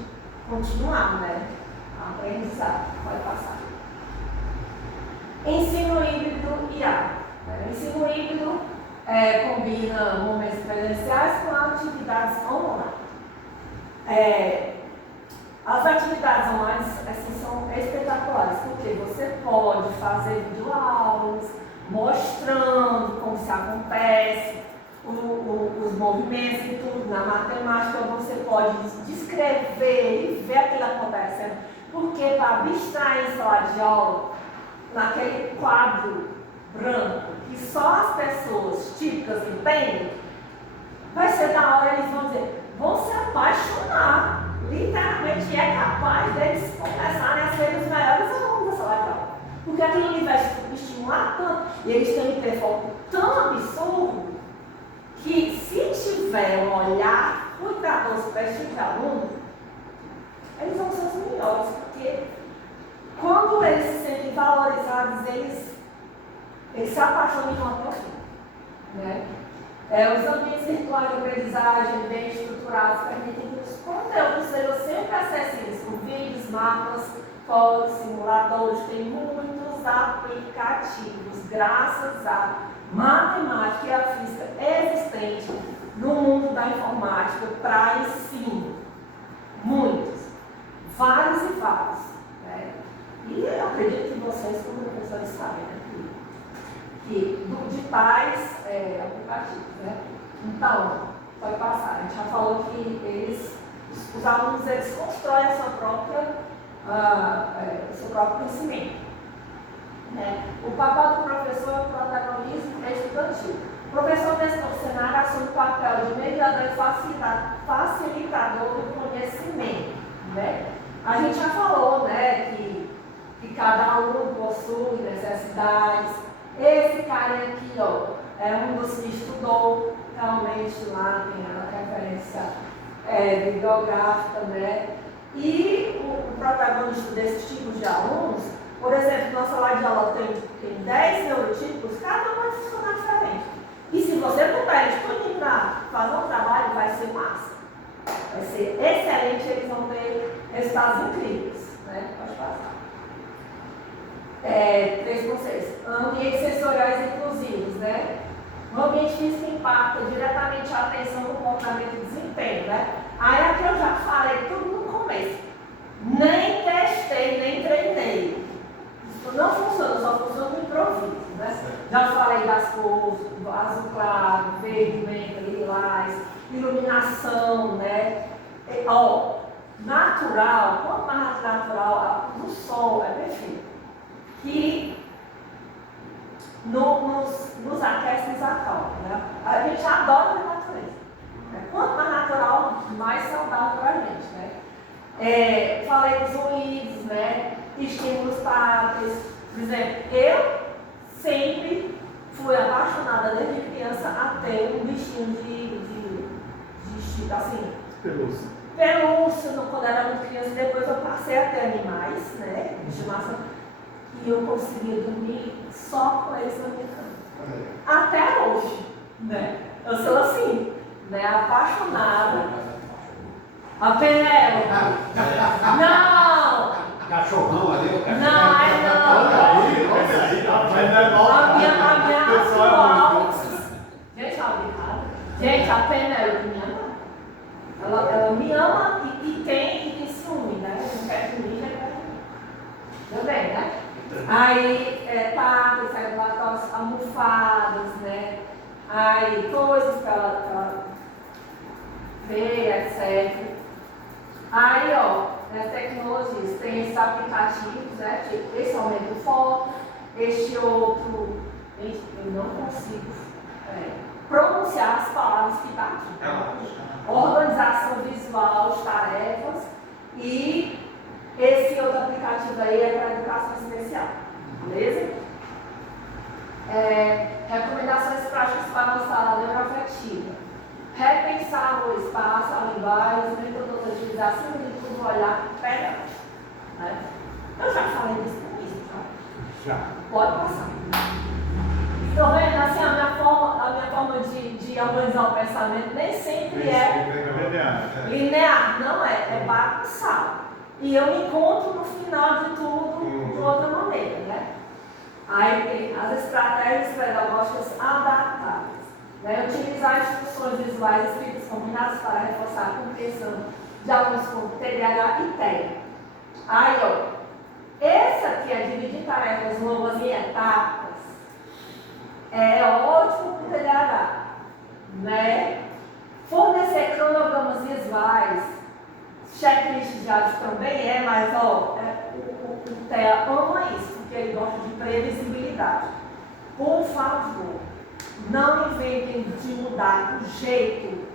continuar, né? A aprendizagem. Pode passar. Ensino híbrido e IA. Ensino híbrido combina momentos presenciais com atividades online. As atividades online assim, são espetaculares, porque você pode fazer videoaulas, mostrando como se acontece, os movimentos e tudo. Na matemática você pode descrever e ver aquilo acontecendo, porque para abstrair em sala de aula, naquele quadro branco, que só as pessoas típicas entendem, vai ser da hora eles vão dizer, vão se apaixonar. Literalmente é capaz deles começarem a ser os melhores alunos da sala de aula. Porque aquilo ali vai estimular tanto, e eles têm um performance tão absurdo, que se tiver um olhar cuidadoso para esse tipo de aluno, eles vão ser os melhores, porque quando eles se sentem valorizados, eles se apaixonam de uma pessoa, né? Os ambientes virtuais de aprendizagem bem estruturados permitem que os conteúdos sejam sempre acessíveis com vídeos, mapas, fotos, simuladores. Tem muitos aplicativos, graças à matemática e à física existente no mundo da informática para ensino. Muitos, vários e vários. Né? E eu acredito que vocês, como professores, sabem, né? De tais aplicativos, né? Então, pode passar. A gente já falou que os alunos, eles constroem a sua o seu próprio conhecimento. Né? O papel do professor é o protagonismo estudantil. O professor, nesse novo cenário, assume o papel de mediador e facilitador do conhecimento. Né? A gente já falou, né, que cada aluno possui necessidades. Esse cara aqui, ó, é um dos que estudou, realmente lá tem a referência bibliográfica, né? E o protagonista desses tipos de alunos Por exemplo, na sala de aula tem 10 neurotipos, cada um vai funcionar diferente. E se você botar eles tudo para fazer um trabalho, vai ser massa. Vai ser excelente, eles vão ter resultados incríveis. Né? Pode passar. 3.6. Ambientes sensoriais inclusivos. Né? O ambiente físico impacta diretamente a atenção, comportamento e desempenho. Né? Aí aqui eu já falei tudo no começo. Nem testei, nem treinei. Isso não funciona, só funciona no improviso. Né? Já falei das cores, azul claro, verde, menta, lilás, iluminação, né? Natural, quanto mais natural, o sol é perfeito. Que nos aquece e nos acalma. Né? A gente adora a natureza. Né? Quanto mais natural, mais saudável para a gente. Né? Falei dos ruídos, né? Estímulos táteis. Por exemplo, eu sempre fui apaixonada desde criança a ter um bichinho de assim, pelúcia quando era muito criança. Depois eu passei a ter animais, né? De estimação. E eu conseguia dormir só com eles na minha cama. Até hoje, né? Eu sou assim, né? Apaixonada. A Penélope. Não! Cachorrão ali, o cachorrão. A minha atual. Gente, olha, gente, a Penélope me ama. Ela me ama e tem ciúme, né? Não quer dormir, já quer dormir. Também, né? Aí, patas, aquelas almofadas, né? Aí, coisas para ela ver, etc. Aí, nas tecnologias, tem esses aplicativos, né? Tipo, esse aumenta o foco, este outro, eu não consigo pronunciar as palavras que está aqui. Organização visual de tarefas e esse outro aplicativo aí é para educação especial, beleza? Recomendações práticas para a sala neuroafetiva. Repensar o espaço, a linguagem, metodologias, acima de tudo, olhar pedagógico. Né? Eu já falei disso com isso, tá? Já. Pode passar. Estão vendo? Assim, a minha forma de organizar o pensamento nem sempre é linear, não é bagunçado. E eu me encontro no final de tudo de outra maneira, né? Aí tem as estratégias pedagógicas adaptáveis. Né? Utilizar instruções visuais escritas combinadas para reforçar a compreensão de alunos com TDAH e TEA. Aí, esse aqui é dividir tarefas longas em etapas. É ótimo para o TDAH. Né? Fornecer cronogramas visuais, checklist de áudio também mas o TEA ama isso, porque ele gosta de previsibilidade. Por favor, não inventem de mudar o jeito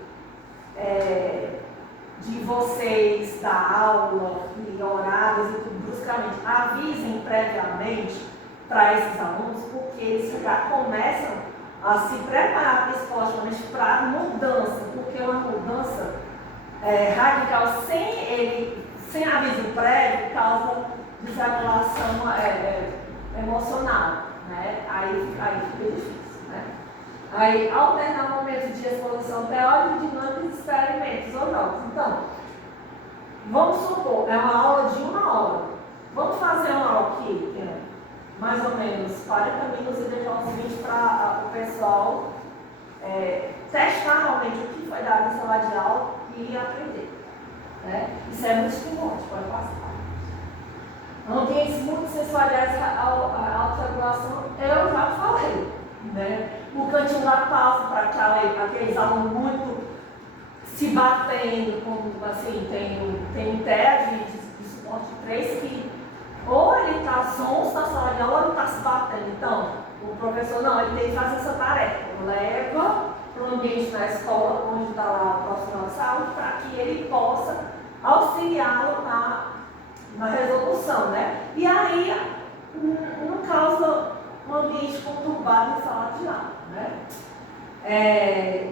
de vocês dar aula e horários e tudo bruscamente. Avisem previamente para esses alunos, porque eles já começam a se preparar psicologicamente para a mudança, porque uma mudança radical sem aviso prévio causa desregulação emocional, né? Aí fica difícil, né? Aí alternar momentos de exposição teórica, dinâmicos, experimentos ou jogos. Então, vamos supor, é uma aula de 1 hora. Vamos fazer uma aula aqui, que é mais ou menos 40 minutos e deixar uns 20 para o pessoal testar realmente o que foi dado em sala de aula e aprender. Né? Isso é muito estimulante, pode passar. Ambientes muito sensoriais, a autorregulação, eu já falei. Né? O cantinho da pausa para aqueles alunos muito se batendo, como assim, tem um TED de suporte 3 que ou ele está sonso na sala de aula ou ele está se batendo. Então, o professor não, ele tem que fazer essa tarefa. Leva para o ambiente da escola, onde está lá o profissional de saúde, para que ele possa auxiliá-lo na resolução, né? E aí não causa um ambiente conturbado em sala de aula, né?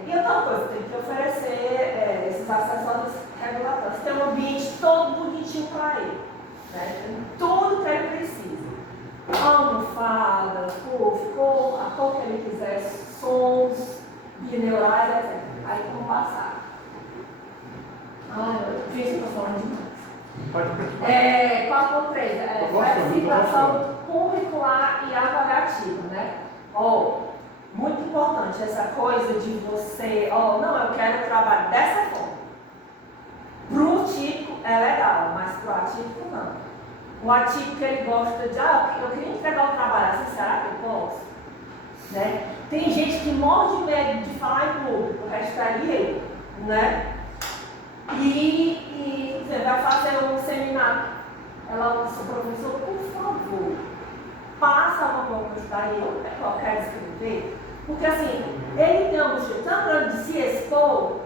E outra coisa, tem que oferecer esses acessórios regulatórios. Tem um ambiente todo bonitinho para ele, né? Tem tudo que ele precisa. almofada, cor, a cor que ele quiser, sons bineurais, etc. Aí como passar. Gente, eu estou falando demais. Pode continuar. 4.3, verificação curricular e avaliativa, né? Muito importante essa coisa de você, não, eu quero trabalhar dessa forma. Pro típico é legal, mas pro atípico não. O atípico ele gosta de, eu queria entregar o trabalho assim, será que eu posso? Né? Tem gente que morre de medo de falar em público, hashtag eu, né? E você vai fazer um seminário. Ela disse, professor, por favor, passa uma coisa daí, eu quero escrever. Porque assim, ele tem um jeito tão grande de se expor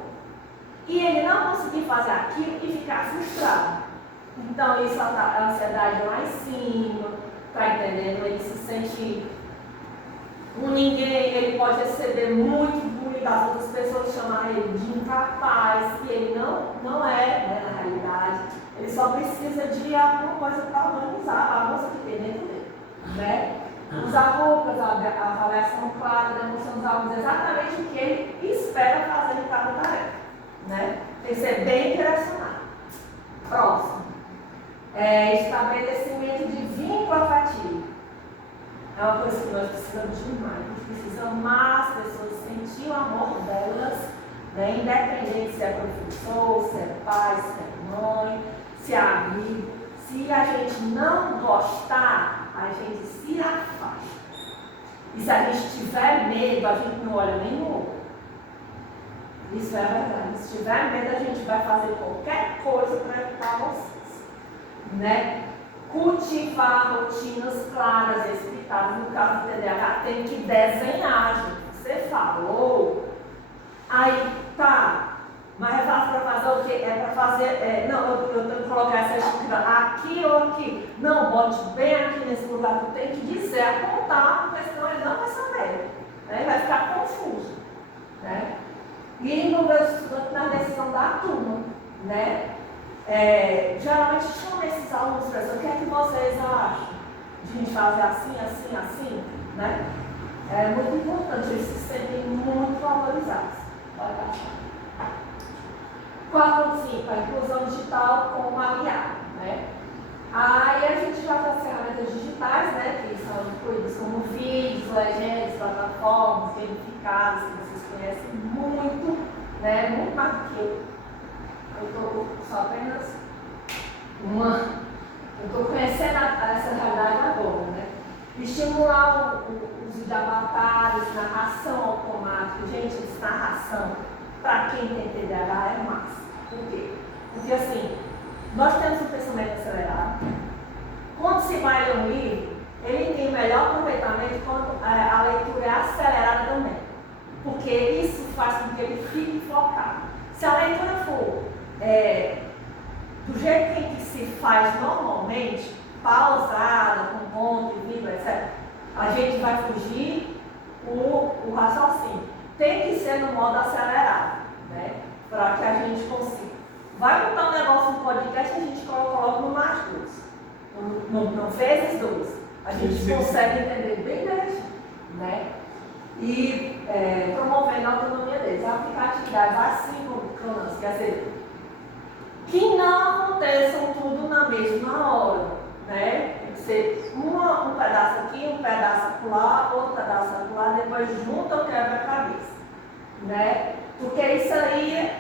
e ele não conseguir fazer aquilo e ficar frustrado. Então isso a ansiedade lá em cima, tá entendendo? Ele se sente um ninguém, ele pode receber muito bullying das outras pessoas, chamar ele de incapaz, que ele não é, né, na realidade. Ele só precisa de alguma coisa para organizar a bagunça que tem dentro dele, né? Usar roupas, a avaliação clara, demonstrando os alunos exatamente o que ele espera fazer em cada tarefa, né? Tem que ser bem direcionado. Próximo. Estabelecimento de vínculo afetivo. É uma coisa que nós precisamos demais. A gente precisa amar as pessoas, sentir o amor delas, né? Independente se é professor, se é pai, se é mãe, se é amigo. Se a gente não gostar, a gente se afasta. E se a gente tiver medo, a gente não olha nem no olho. Isso é verdade. Se tiver medo, a gente vai fazer qualquer coisa para evitar vocês, né? Cultivar rotinas claras, explicadas. No caso do TDAH, tem que desenhar, gente. Você falou, aí tá, mas é fácil para fazer o quê? É para fazer, não, eu tenho que colocar essa estrutura aqui ou aqui. Não, bote bem aqui nesse lugar, tu tem que dizer, apontar, porque senão ele não vai saber, né? Ele vai ficar confuso, né? E no meu estudante na decisão da turma, né? Geralmente chama esses alunos para dizer, o que é que vocês acham de a gente fazer assim, assim, assim, né? É muito importante, eles se sentem muito valorizados. Pode achar. 4.5, a inclusão digital como aliado, né? Aí a gente já tem as ferramentas digitais, né? Que são incluídas como vídeos, legendas, plataformas, gamificadas, que vocês conhecem muito, né? Muito mais do que eu. Eu estou só apenas eu estou conhecendo essa realidade agora, né? Estimular o uso de avatares, narração automática. Gente, essa narração, para quem tem TDAH, é massa. Por quê? Porque assim, nós temos um pensamento acelerado. Quando se vai ler um livro, ele tem melhor aproveitamento quando a leitura é acelerada também. Porque isso faz com que ele fique focado. Se a leitura for do jeito que se faz normalmente, pausada, com ponto e vírgula, etc., a gente vai fugir o raciocínio. Tem que ser no modo acelerado, né? Para que a gente consiga. Vai botar um negócio no podcast, a gente coloca logo no mais dois. Não fez os dois. A gente consegue entender bem direitinho, né? E promovendo a autonomia deles. Aplicar atividades assíncronas, quer dizer, que não aconteçam tudo na mesma hora, né? Tem que ser um pedaço aqui, um pedaço acolá, outro pedaço acolá, depois junta ou quebra-cabeça, né? Porque isso aí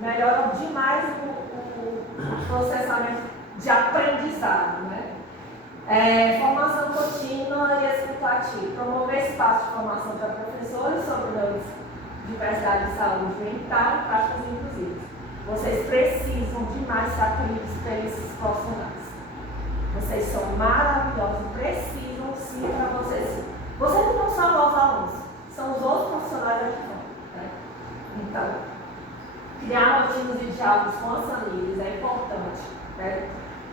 melhora demais o processamento de aprendizado, né? Formação contínua e explicativa. Promover espaços de formação para professores sobre diversidade de saúde mental e práticas inclusivas. Vocês precisam demais ser acolhidos por esses profissionais. Vocês são maravilhosos, precisam sim para vocês. Vocês não vão salvar os alunos, são os outros profissionais aqui, né? Então, criar rotinas de diálogos com as famílias é importante, né?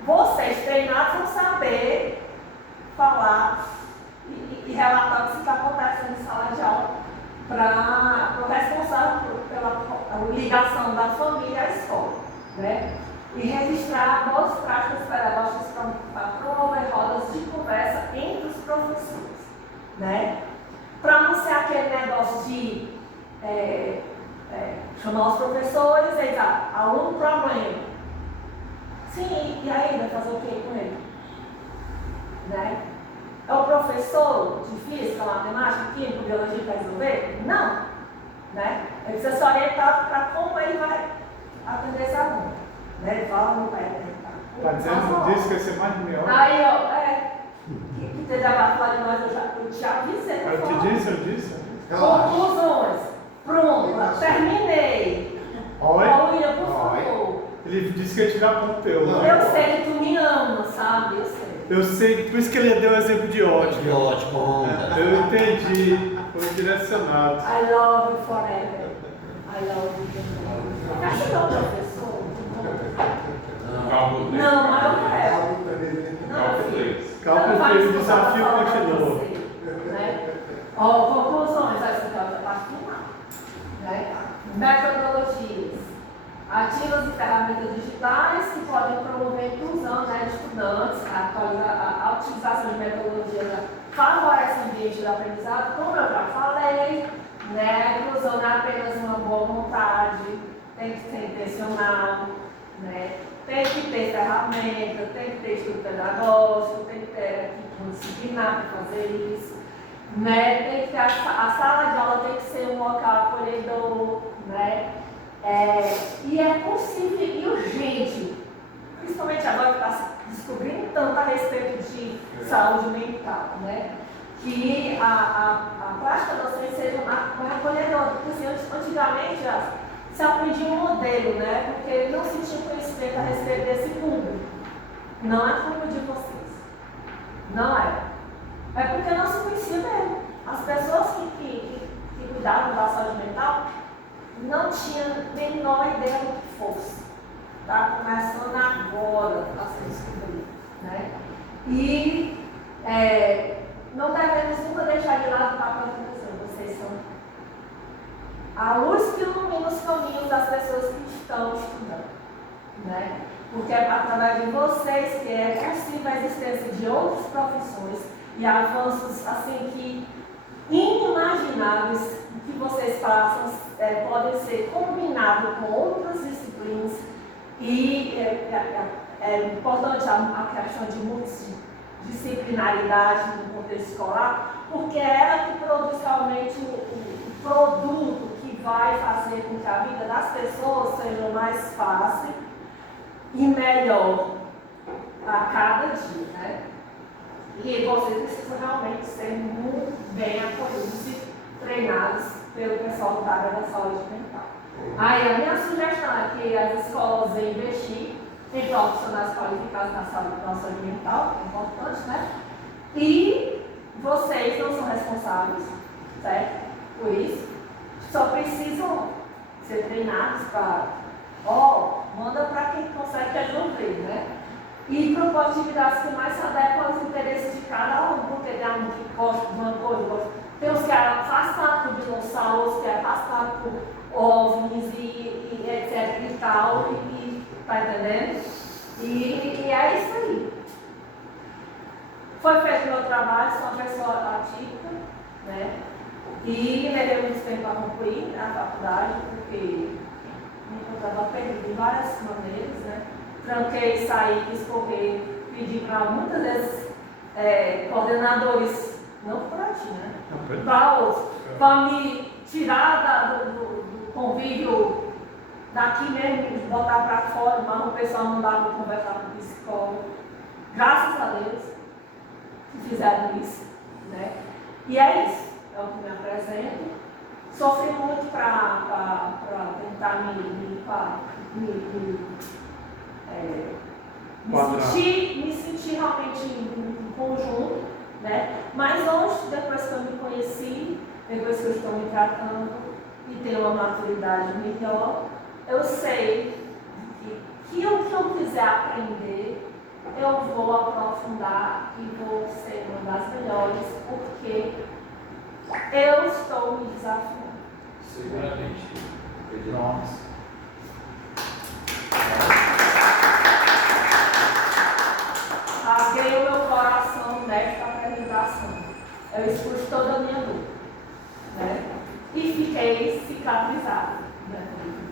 Vocês treinados vão saber falar e relatar o que está acontecendo em sala de aula para o responsável pela ligação da família à escola, né? e registrar boas práticas pedagógicas para promover rodas de conversa entre os professores, né? Para não ser aquele negócio de chamar os professores e dizer, aluno problema. Sim, e aí vai fazer o que com ele? Né? É o professor de física, matemática, química, biologia que vai resolver? Não. Né? Ele precisa ser orientado para como ele vai atender esse aluno. Né? Ele fala, não vai atender. Está dizendo disso que vai ser mais de meia hora? Aí, que você já vai falar de nós, eu te avisei. Eu disse. Conclusões. Pronto, terminei. Oi? Paulinha, por favor. Ele disse que ia tirar ponto teu. Eu sei que tu me ama, sabe? Eu sei. Eu sei, por isso que ele deu o exemplo de ótica. De ótica, onda. Eu entendi, foi direcionado. I love you forever. I love you. Acho que é o professor. Cálculo 3. Não, mas eu quero. Cálculo 3. Cálculo 3, o desafio continua. Né? Conclusões, essa aqui é a parte final. Né? Metodologias. Ativas e ferramentas digitais que podem promover a inclusão, né, de estudantes, a utilização de metodologias favorece o ambiente do aprendizado, como eu já falei, né, a inclusão não é apenas uma boa vontade, tem que ser intencional, né, tem que ter ferramenta, tem que ter estudo pedagógico, tem que ter equipe multidisciplinar para fazer isso, né, tem que ter a sala de aula tem que ser um local acolhedor, né. E é possível e urgente, principalmente agora que está se descobrindo tanto a respeito de saúde mental, né? Que a prática docente seja mais acolhedora, porque assim, antigamente se aprendia um modelo, né? Porque não se tinha conhecimento a respeito desse público. Não é culpa de vocês. Não é. É porque não se conhecia mesmo. As pessoas que cuidavam da saúde mental não tinha a menor ideia do que fosse. Está começando agora a ser descobrido. Né? E não devemos nunca deixar de lado o papel da pessoa. Vocês são a luz que ilumina os caminhos das pessoas que estão estudando. Né? Porque é através de vocês que é possível a existência de outras profissões e avanços assim que inimagináveis que vocês façam podem ser combinados com outras disciplinas e é importante a questão de multidisciplinaridade no contexto escolar, porque é ela que produz realmente o produto que vai fazer com que a vida das pessoas seja mais fácil e melhor a cada dia, né? E vocês precisam realmente ser muito bem acolhidos e treinados pelo pessoal da área da saúde mental. Aí a minha sugestão é que as escolas venham investir em profissionais qualificados na saúde mental, é importante, né? E vocês não são responsáveis, certo? Por isso, só precisam ser treinados para, manda para quem consegue resolver, né? E propor atividades que mais se adequam aos interesses de cada aluno, porque tem aluno que gosta de uma coisa, tem os que é afastado por dinossauros, que é afastado por OVNIs e etc e tal, tá entendendo? E é isso aí. Foi feito meu trabalho, sou uma pessoa atípica, né? E levei muito tempo para concluir a faculdade, porque me encontrava perdido de várias maneiras, né? Tranquei, saí, quis correr, pedi para muitas vezes coordenadores, não para ti, né? Para outros, para me tirar do convívio daqui mesmo, de botar para fora, mas o pessoal não dava para conversar com o psicólogo. Graças a Deus que fizeram isso, né? E é isso, é o que me apresento. Sofri muito para tentar me sentir realmente em conjunto, né? Mas hoje, depois que eu me conheci, depois que eu estou me tratando e tenho uma maturidade melhor, eu sei que o que eu quiser aprender, eu vou aprofundar e vou ser uma das melhores, porque eu estou me desafiando. Seguramente. Nossa. eu expus toda a minha dor, né? E fiquei cicatrizada, né?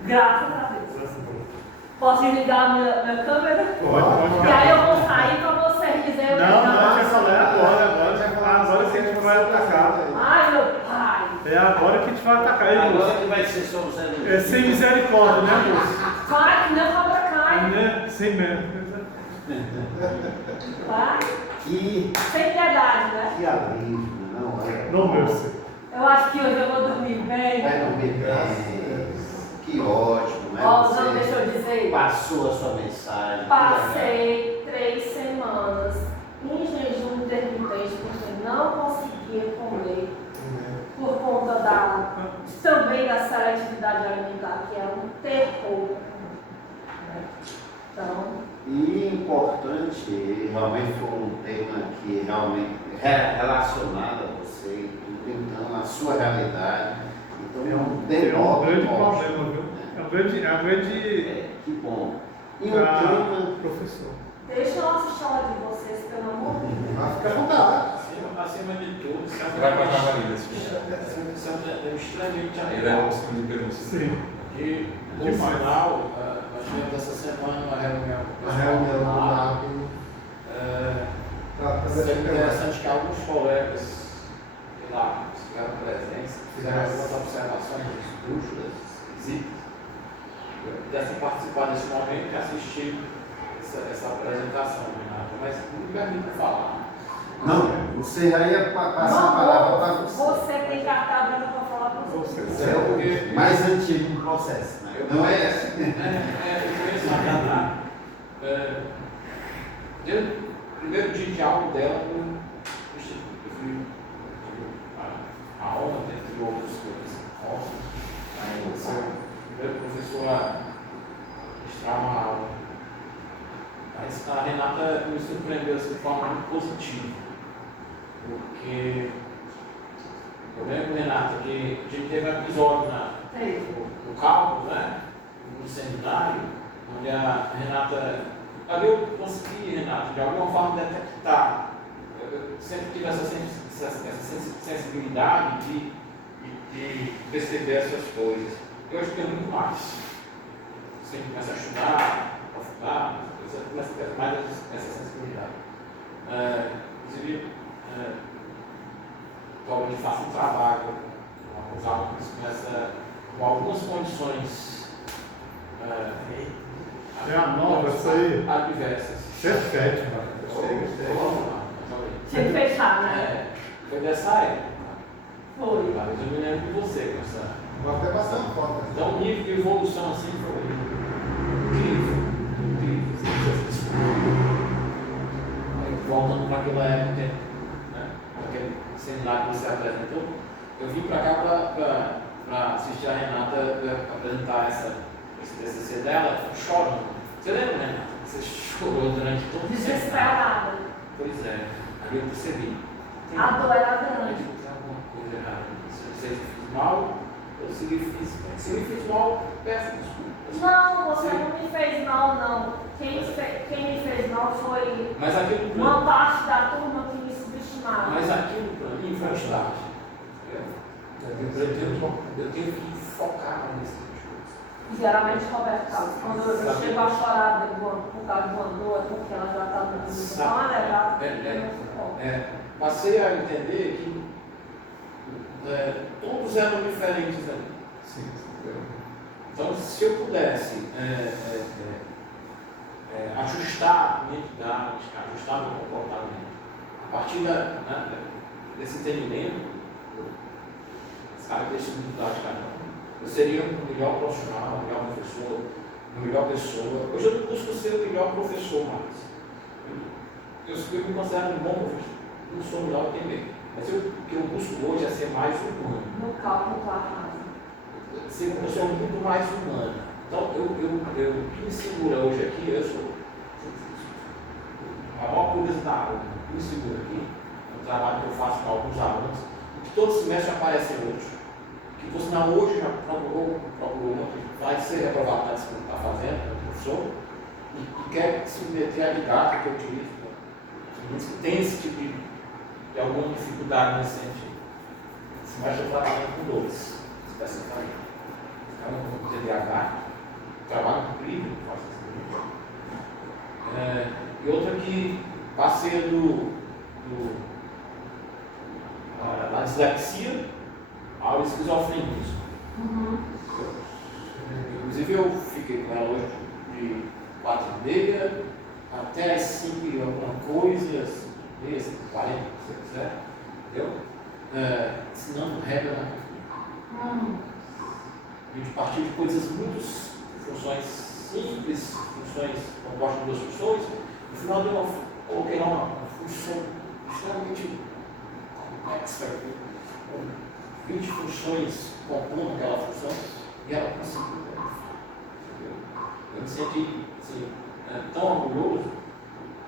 Graças a Deus. Posso desligar a minha câmera? Pode. E aí eu vou sair para vocês dizerem o que Não, tá já falei agora que a gente vai atacar. Ai, meu pai. É agora que a gente vai atacar ele, Agora moço. que vai ser solução. É sem misericórdia, né, moço? Vai que não cobra cai. Né? Sem medo. Vai. Que Sem piedade, né? alívio, não é? Não, mercy. Eu acho que hoje eu vou dormir bem. Vai dormir bem. Que ótimo, né? Ó, Você não, deixa eu dizer. passou a sua mensagem. Passei 3 semanas em jejum intermitente porque não conseguia comer por conta também da seletividade alimentar, que é um terror. Né? Então, E importante, realmente foi um tema que realmente é relacionado a você, então a sua realidade. Então É um grande problema, viu? É um grande que bom. E o tema, professor. deixa eu assistir a aula de vocês, pelo amor de Deus. Fica à vontade. Acima de tudo, sabe? Vai para a Camarilla, É extremamente ele é um segundo de pergunta. Sim. E, no Demais. final, nós tivemos essa semana uma reunião com o A pessoal reunião do lá. lab. É interessante que alguns colegas de lá tiveram presença, fizeram algumas observações esdrúxulas, esquisitas. Eu pudesse participar desse momento e assistir essa apresentação, Renato, mas não me permita falar. não, você já ia passar a palavra para você. Você tem carta branca para falar com você. Você é o mais antigo no processo, né? Não é esse? Eu conheço a Renato. Primeiro dia de aula dela, eu fui a honra de ter outras coisas. Aí, o primeiro professor a ministrar uma aula. Mas a Renata me surpreendeu assim, de forma muito positiva. Porque eu lembro, Renata, que a gente teve um episódio no cálculo, né? No seminário, onde a Renata. Ali eu consegui, Renata, de alguma forma detectar. Eu sempre tive essa sensibilidade de perceber essas coisas. Eu acho que tem muito mais. Você começa a estudar, aprofundar, você começa a ter mais essa sensibilidade. Inclusive, como ele faz um trabalho, os alunos começam com algumas condições É a nova, isso aí. adversas. Perfeito, mano. Tinha que fechar, né? Foi dessa época. Foi. Talvez eu me lembro de você com essa. Vou até passar uma foto. Então, o nível de evolução assim foi incrível. Aí, voltando para aquela época, né? Aquele seminário que você apresentou, eu vim para cá para assistir a Renata apresentar esse TCC dela, chorando. Você lembra, Renata? Você chorou durante todo o seminário. Desesperada. Pois é, ali eu percebi. A dor era grande. Tem alguma coisa errada. Se eu fiz mal, eu segui fiz. Se eu fiz mal, peço desculpas. Não, você não me fez mal, não. Quem me fez mal foi Mas aquilo para uma parte da turma que me subestimava. Mas aquilo para mim foi um estágio. Eu tenho que focar nesse tipo de coisa. Geralmente, Roberto Carlos, quando eu chego a chorar por causa de uma dor, é porque ela já está no posição elevada. Passei a entender que todos eram diferentes ali. Sim. Então, se eu pudesse ajustar a minha identidade, ajustar meu comportamento, a partir desse entendimento, as características de cada um, eu seria um melhor profissional, um melhor professor, uma melhor pessoa. Hoje eu não busco ser o melhor professor mais. Eu me considero um bom professor. Não sou melhor que ninguém. Mas o que eu busco hoje é ser mais humano. No cálculo, tu arrasa. Ser uma pessoa muito mais humana. Então, o que me segura hoje aqui, eu sou a maior curiosidade, o que me segura aqui, é um trabalho que eu faço com alguns alunos, que todo semestre aparecem outros, que por sinal hoje já procurou que vai ser reprovado na disciplina que está fazendo, o professor, e quer se meter a ligar que eu utilizo, que tem esse tipo de alguma dificuldade nesse sentido. Mas eu estou trabalhando com dois, especificamente. Com TDAH, trabalho incrível, faço isso. E outra que passeia da dislexia ao esquizofrenismo. Inclusive eu fiquei com ela hoje de 4h30 até as 5 e alguma coisa, 5h30, 5h40, se você quiser, entendeu? Ensinando regra na e de partir de coisas muito funções simples, funções compostas de duas funções, no final eu coloquei lá uma função extremamente complexa, com 20 funções compondo aquela função, e ela conseguiu. Eu me senti assim, tão orgulhoso.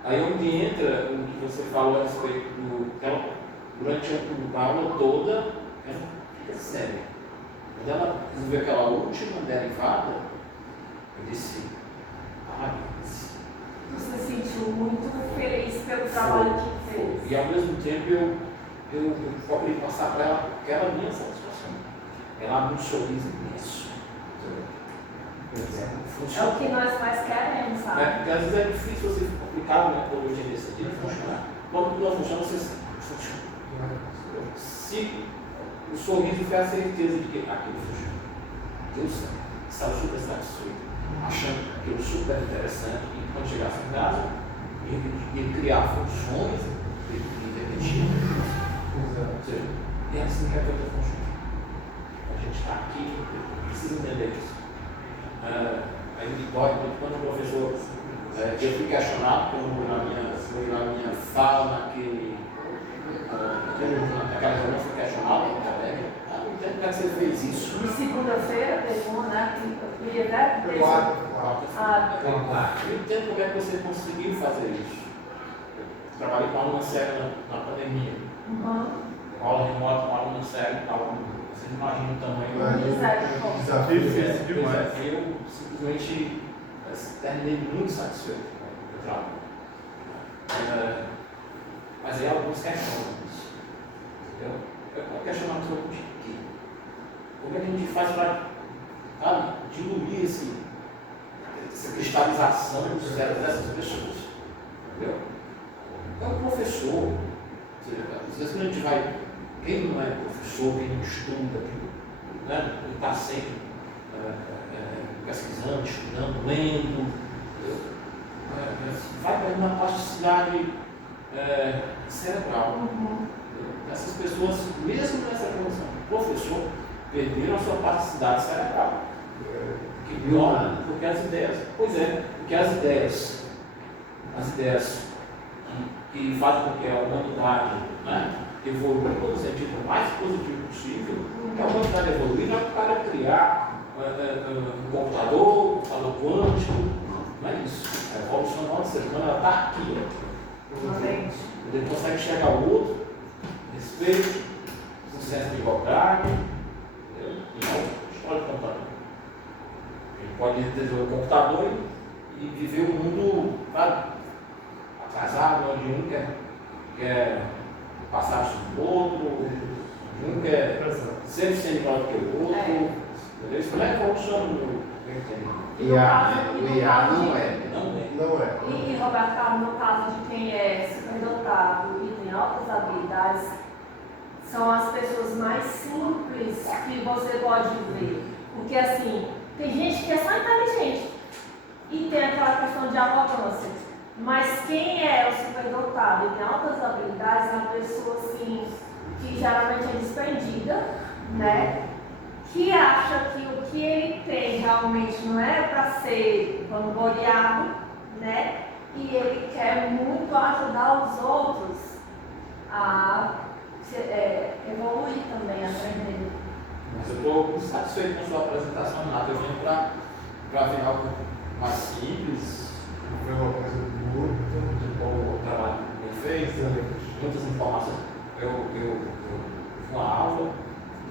Aí onde entra o que você falou a respeito ela, durante a aula toda, ela fica séria. Quando ela resolveu aquela última derivada, eu disse, Você se sentiu muito feliz pelo trabalho que fez. E ao mesmo tempo eu procurei passar para ela aquela minha satisfação. Ela abre um sorriso imenso. É o que nós mais queremos, sabe? Porque às vezes é difícil você aplicar uma metodologia desse tipo e funcionar. Quando não funciona, você funciona. Se o sorriso foi a certeza de que aquilo funciona. Deus estava super satisfeito, achando aquilo super interessante, e quando chegasse em casa, ele criar funções e repetir. Ou seja, é assim que a coisa funciona. A gente está aqui, precisa entender isso. Aí me dói muito quando o professor, eu fui questionado na minha fala naquela reunião foi questionado no colega, não entendo como é que você fez isso. De segunda-feira teve uma, né? Eu queria até ter. Eu entendo como é que você conseguiu fazer isso. Eu trabalhei com aluna séria na pandemia. Aula remota, uma aluna séria e tal. Vocês imaginam o tamanho Desafio difícil demais. Eu simplesmente terminei muito satisfeito com o trabalho. Mas aí alguns questionam isso. Entendeu? Eu questiono sobre de quê? Como é que a gente faz para diluir essa cristalização dos cérebros dessas pessoas? Entendeu? É um professor. Às vezes quando a gente vai. Quem não é professor, quem não estuda, quem não está sempre pesquisando, estudando, lendo, vai para uma plasticidade cerebral. Essas pessoas, mesmo nessa condição de professor, perderam a sua plasticidade cerebral. Que pior, porque as ideias. Pois é, porque as ideias que fazem com que a humanidade evolua no sentido mais positivo possível, que a humanidade evolui não é para criar um computador quântico, não é isso. A evolução do ser humano está aqui. Ele consegue enxergar o outro, respeito, com senso de igualdade, e não história de computador. Ele pode desenvolver o computador e viver um mundo atrasado, onde um quer passar sobre o outro, um quer sempre ser melhor do que o outro. Isso não é evolução do o IA não é. E, Roberto, no caso de quem é superdotado e tem altas habilidades, são as pessoas mais simples que você pode ver. Porque, assim, tem gente que é só inteligente e tem aquela questão de arrogância. Mas quem é o superdotado e tem altas habilidades é uma pessoa, assim, que geralmente é desprendida, né? Que acha que o que ele tem realmente não é para ser vangloriado, né? E ele quer muito ajudar os outros a evoluir também, aprender. Mas eu estou muito satisfeito com a sua apresentação, Nada. Eu venho para ver algo mais simples. Foi uma coisa muito O trabalho que ele fez, muitas informações. Eu fiz uma aula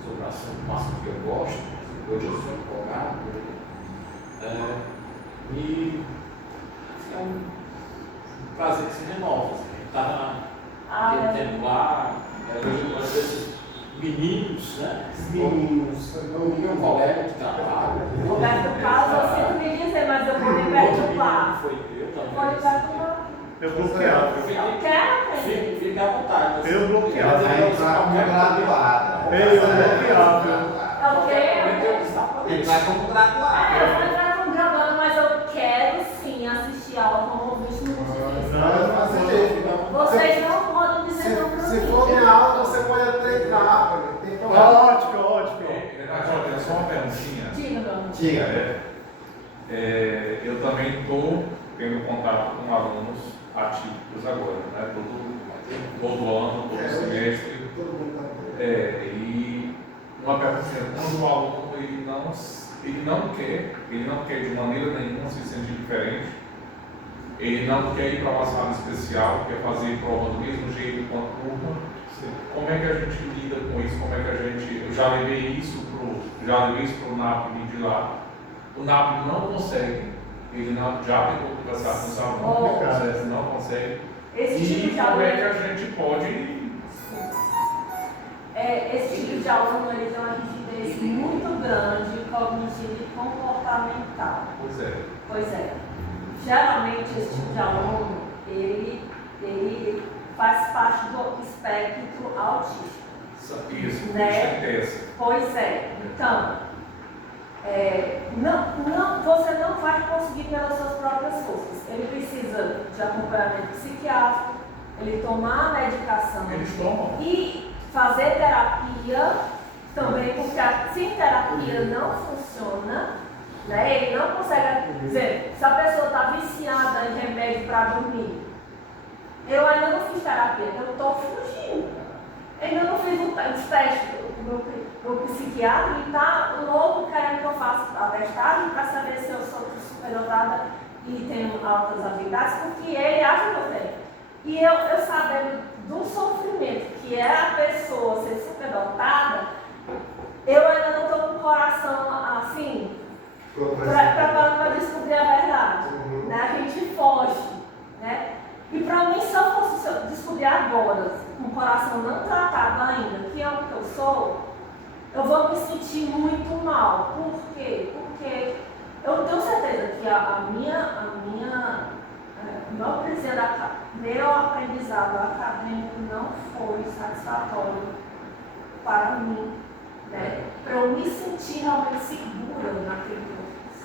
sobre um assunto que eu gosto, hoje eu sou empolgado. E é um prazer que se renova. A gente está aquele tempo lá, esses meninos, né? Meninos, Meu colega de trabalho. Roberto Carlos, eu sinto me dizer, mas eu vou me perturbar. Foi eu também. Vou me perturbar. Eu bloqueava. Eu quero aprender. Fique à vontade. Eu bloqueava. Vai entrar como graduada. Eu bloqueava. É o quê? Entrar como graduada. Eu vou entrar como graduada, mas eu quero sim assistir aula como ouvinte no curso de física. Vocês não podem dizer não pra Se mim. for minha aula, você pode treinar. Tem que Ótimo, ótimo. Renato, olha, só uma perguntinha. Diga, meu amor. Diga. Eu também estou tendo contato com alunos atípicos agora, né? Todo ano, todo semestre. Todo mundo tá E uma perguntinha, quando o aluno ele não quer de maneira nenhuma se sentir diferente, ele não quer ir para uma sala especial, quer fazer prova do mesmo jeito com a turma, como é que a gente lida com isso? Como é que a gente. Eu já levei isso para o NAPNI de lá. O NAPNI não consegue, ele já tentou conversar com os alunos, não consegue. Esse tipo E de como é que aluno, a gente pode. esse tipo de aluno ele tem uma rigidez muito grande cognitiva e comportamental. Pois é. Geralmente esse tipo de aluno, ele faz parte do espectro autístico. Isso, Né? essa. Pois é. Então, você não vai conseguir pelas suas próprias forças. Ele precisa de acompanhamento psiquiátrico, ele tomar a medicação Eles tomam. e fazer terapia também, porque sem terapia não funciona, né? Ele não consegue dizer, se a pessoa está viciada em remédio para dormir, eu ainda não fiz terapia, eu estou fugindo. Ainda não fiz os testes do psiquiatra e está louco querendo que eu faça a testagem para saber se eu sou superdotada e tenho altas habilidades, porque ele acha que eu tenho. E eu sabendo do sofrimento que é a pessoa ser superdotada, eu ainda não estou com o coração assim, preparado para descobrir a verdade. Né? A gente foge. Né? E para mim, se eu fosse descobrir agora, com o coração não tratado ainda, que é o que eu sou, eu vou me sentir muito mal. Por quê? Porque eu tenho certeza que meu aprendizado acadêmico não foi satisfatório para mim, né? Para eu me sentir realmente segura naquilo que eu fiz.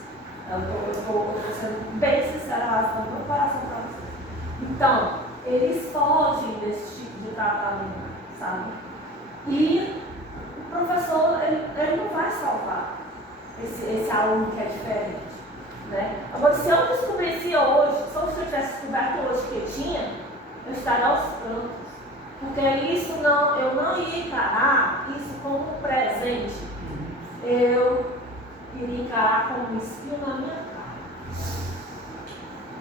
Eu estou sendo bem sincera, rasgando meu coração para vocês. Então, eles fogem desse tipo de tratamento, sabe? E o professor, ele não vai salvar esse aluno que é diferente. Né? Agora, se eu descobrisse hoje, se eu tivesse descoberto hoje que tinha, eu estaria aos prantos. Porque eu não ia encarar isso como um presente. Eu iria encarar como um espinho na minha cara.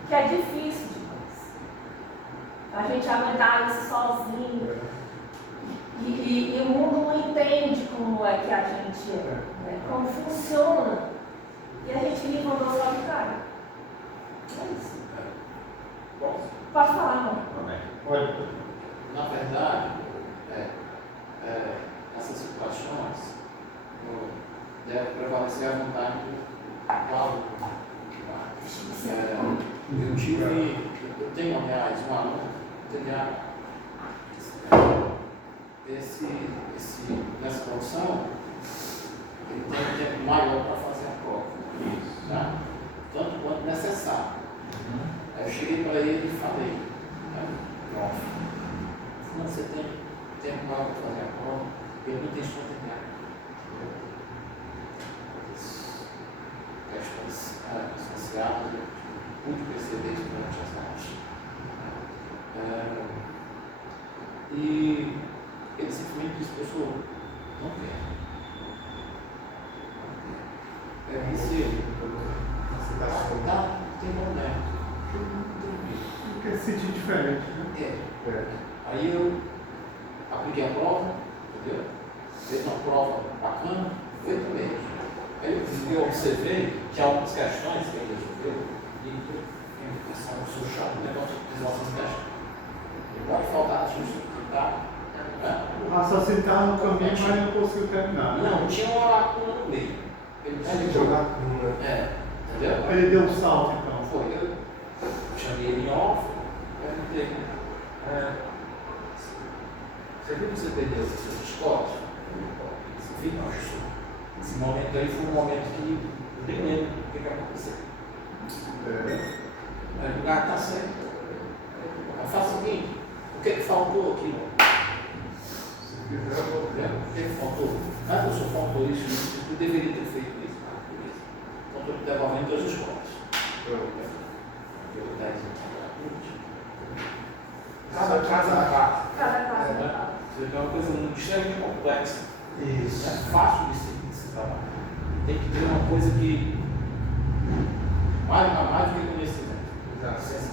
Que é difícil demais. A gente aguentar isso sozinho. E o mundo não entende como é que a gente é, né? Como funciona. E a gente vive uma dor solitária. É isso. Pode falar, amor. Pode. Na verdade, essas situações devem prevalecer a vontade do aluno. Eu tenho, aliás, um aluno TDAH. Nessa condição, ele tem um tempo maior para fazer a prova. Tá? Tanto quanto necessário. Aí eu cheguei para ele e falei, pronto. Não, você tem tempo maior para fazer a prova, ele não tem sua TDAH. Questões associadas, eu pude perceber isso durante essa aula. E ele simplesmente disse, professor, não quero. É receio. Tá, não tem problema. Não quer se sentir diferente, né? Aí eu apliquei a prova, entendeu? Fez uma prova bacana, foi também. Aí eu observei que algumas questões que ele resolveu, e eu sou chato, o negócio de resolver as questões. Pode faltar justo, tá? O raciocínio estava no caminho, mas não conseguiu terminar. Não, tinha uma lacuna no meio. Ele Jogar entendeu? Ele deu um salto, então. Foi, eu chamei ele em off, perguntei, você viu que você perdeu os seus escolas? Esse filho ajustou. Esse momento aí foi um momento que eu nem lembro o que aconteceu. Aí o lugar está certo. Mas faça o seguinte, o que faltou aqui? O que faltou? Ah, o senhor faltou isso, eu deveria ter feito isso. Então estou devolvendo as escolas. Cada casa. Cada casa. É uma coisa muito extremamente complexa. Isso. Não é fácil de se trabalhar. Tem que ter uma coisa que. Mais do que conhecimento.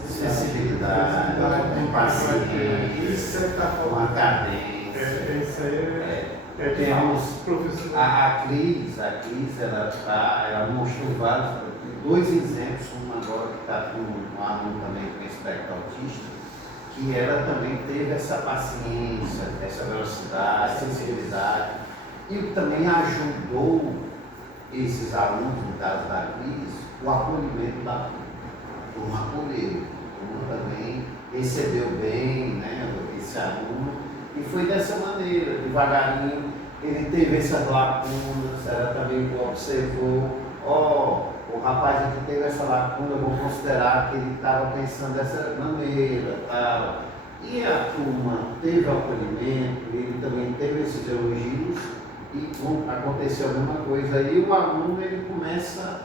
Sensibilidade, paciência, Isso você está falando. uma cadência. Isso aí Temos professor. a Cris, ela mostrou dois exemplos, uma agora que está com um aluno também com espectro autista, que ela também teve essa paciência, essa velocidade, sensibilidade, e também ajudou esses alunos, no caso da Cris, o acolhimento da turma acolheu. A turma também recebeu bem, né, esse aluno, e foi dessa maneira, devagarinho, ele teve essas lacunas, ela também observou, o rapaz aqui teve essa lacuna, eu vou considerar que ele estava pensando dessa maneira, tal. E a turma teve acolhimento, ele também teve esses elogios, e aconteceu a mesma coisa. E o aluno, ele começa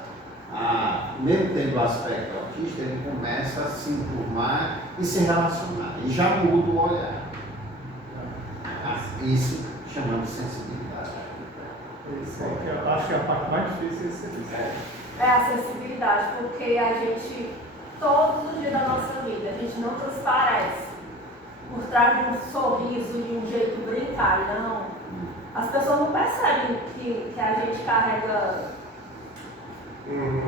mesmo tendo o aspecto autista, ele começa a se enturmar e se relacionar, e já muda o olhar. Isso chamamos de sensibilidade. Isso aí, que eu acho que é a parte mais difícil é isso. É a sensibilidade, porque a gente, todos os dias da nossa vida, a gente não transparece por trás de um sorriso e um jeito de brincar, não. As pessoas não percebem que a gente carrega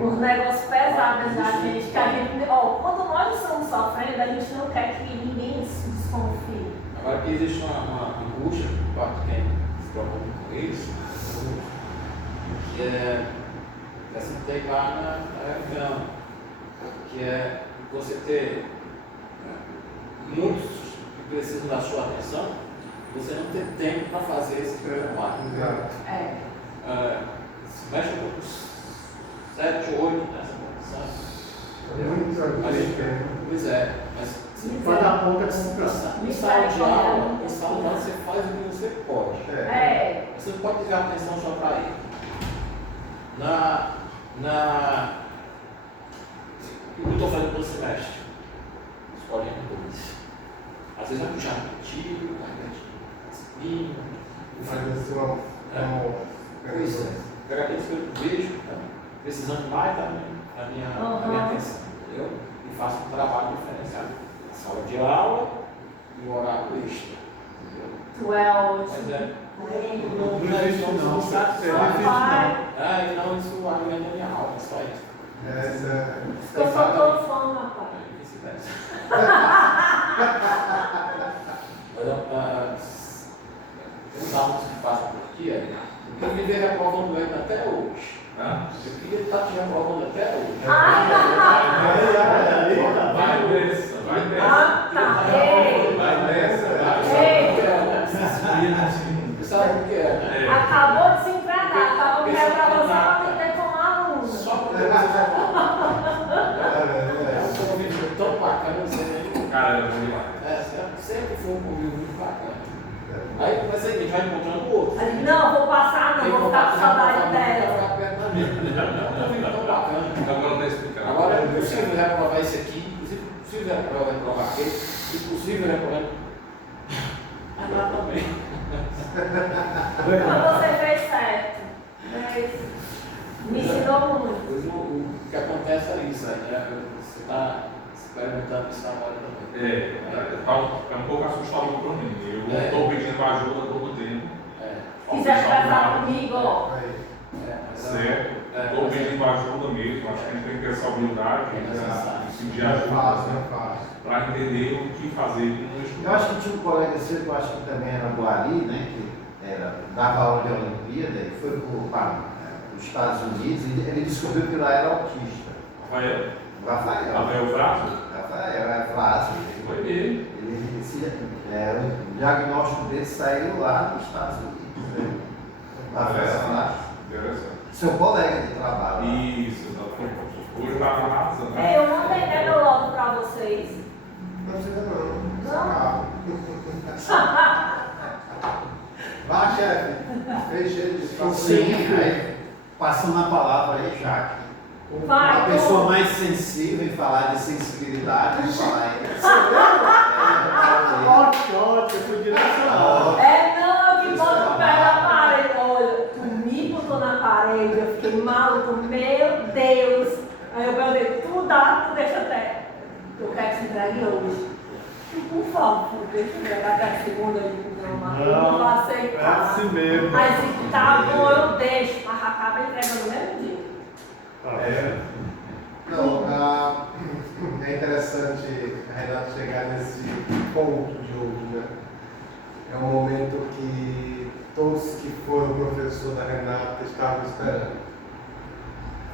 os negócios pesados da gente, que a gente, quando nós estamos sofrendo, a gente não quer que ninguém se desconfie. Agora que existe uma angústia por parte de quem se preocupa com isso, que é essa que tem lá na reunião, que é você ter muitos que precisam da sua atenção, você não ter tempo para fazer esse trabalho. Se mexe com 7 ou 8 nessa condição. Pois é, mas Vai dar conta de em sala de aula, você faz o que você pode. Você não pode ter atenção só para ele. O que eu estou fazendo no semestre? Escolinha com 2. Às vezes vai puxar contigo, vai disciplina. Pois é. Pega aqueles que eu vejo, precisando mais da minha atenção, entendeu? E faço um trabalho diferenciado. Sala de aula e o horário extra. Entendeu? 12. Mas Não existe não. não, isso alimenta a minha alma, só isso. Eu só tô fã, rapaz. Tem uns alunos que passam por aqui, eu queria me ver reprovando ele até hoje. Eu queria estar te reprovando até hoje. Vai nessa. Sabe o que é? Acabou de se enfrentar, acabou de reprovar só para ter tomado um. Só porque você já é um convívio tão bacana, você Cara, eu vou lá. sempre foi um convívio muito bacana. Aí começa a gente vai encontrando o outro. Não, vou passar não, vou ficar com saudade dela. Vai ficar perto da minha. É um convívio tão bacana. Agora está explicando. Agora é impossível reprovar esse aqui, impossível reprovar aquele, impossível reprovar. Lá também. Mas você fez certo. Me ensinou muito. Pois o que acontece é isso, né? Você está experimentando isso agora também. É um pouco assustador para mim. Eu estou pedindo ajuda todo tempo. Quiser casar comigo, ó. Certo. Estou pedindo pedindo ajuda mesmo, acho que a gente tem que ter essa humildade de pedir ajuda para entender o que fazer com o estudo. Eu acho que tinha um colega seu, que eu acho que também era do Ari, né, que dava aula de Olimpíada, ele foi para os Estados Unidos e ele descobriu que lá era autista. Rafael Braço? é Flávio. Foi ele. O diagnóstico dele saiu lá nos Estados Unidos. Né? Rafael Flávio. Interessante. Seu colega de trabalho. Isso, hoje está na raça, né? Eu mandei logo para vocês. Não precisa não. Não? Vá, chefe. Fez cheio de espaço. Sim, aí, passando a palavra aí, Jaque. Vai, Uma pessoa mais sensível em falar de sensibilidade, em falar Ótimo, eu fui direcionado. não, eu que boto o pé na parede. Olha, tu me botou na parede, eu fiquei maluco, meu Deus. Aí eu perguntei, tu deixa até. Eu quero que se entregue hoje. Por favor, deixa eu entregar até a segunda aí, não, eu não vou É aceitar. assim mesmo. Mas se tá bom, eu deixo, mas acaba entregando no mesmo dia. Não, é interessante a Renata chegar nesse ponto de hoje, né? É um momento que todos que foram professor da Renata estavam esperando.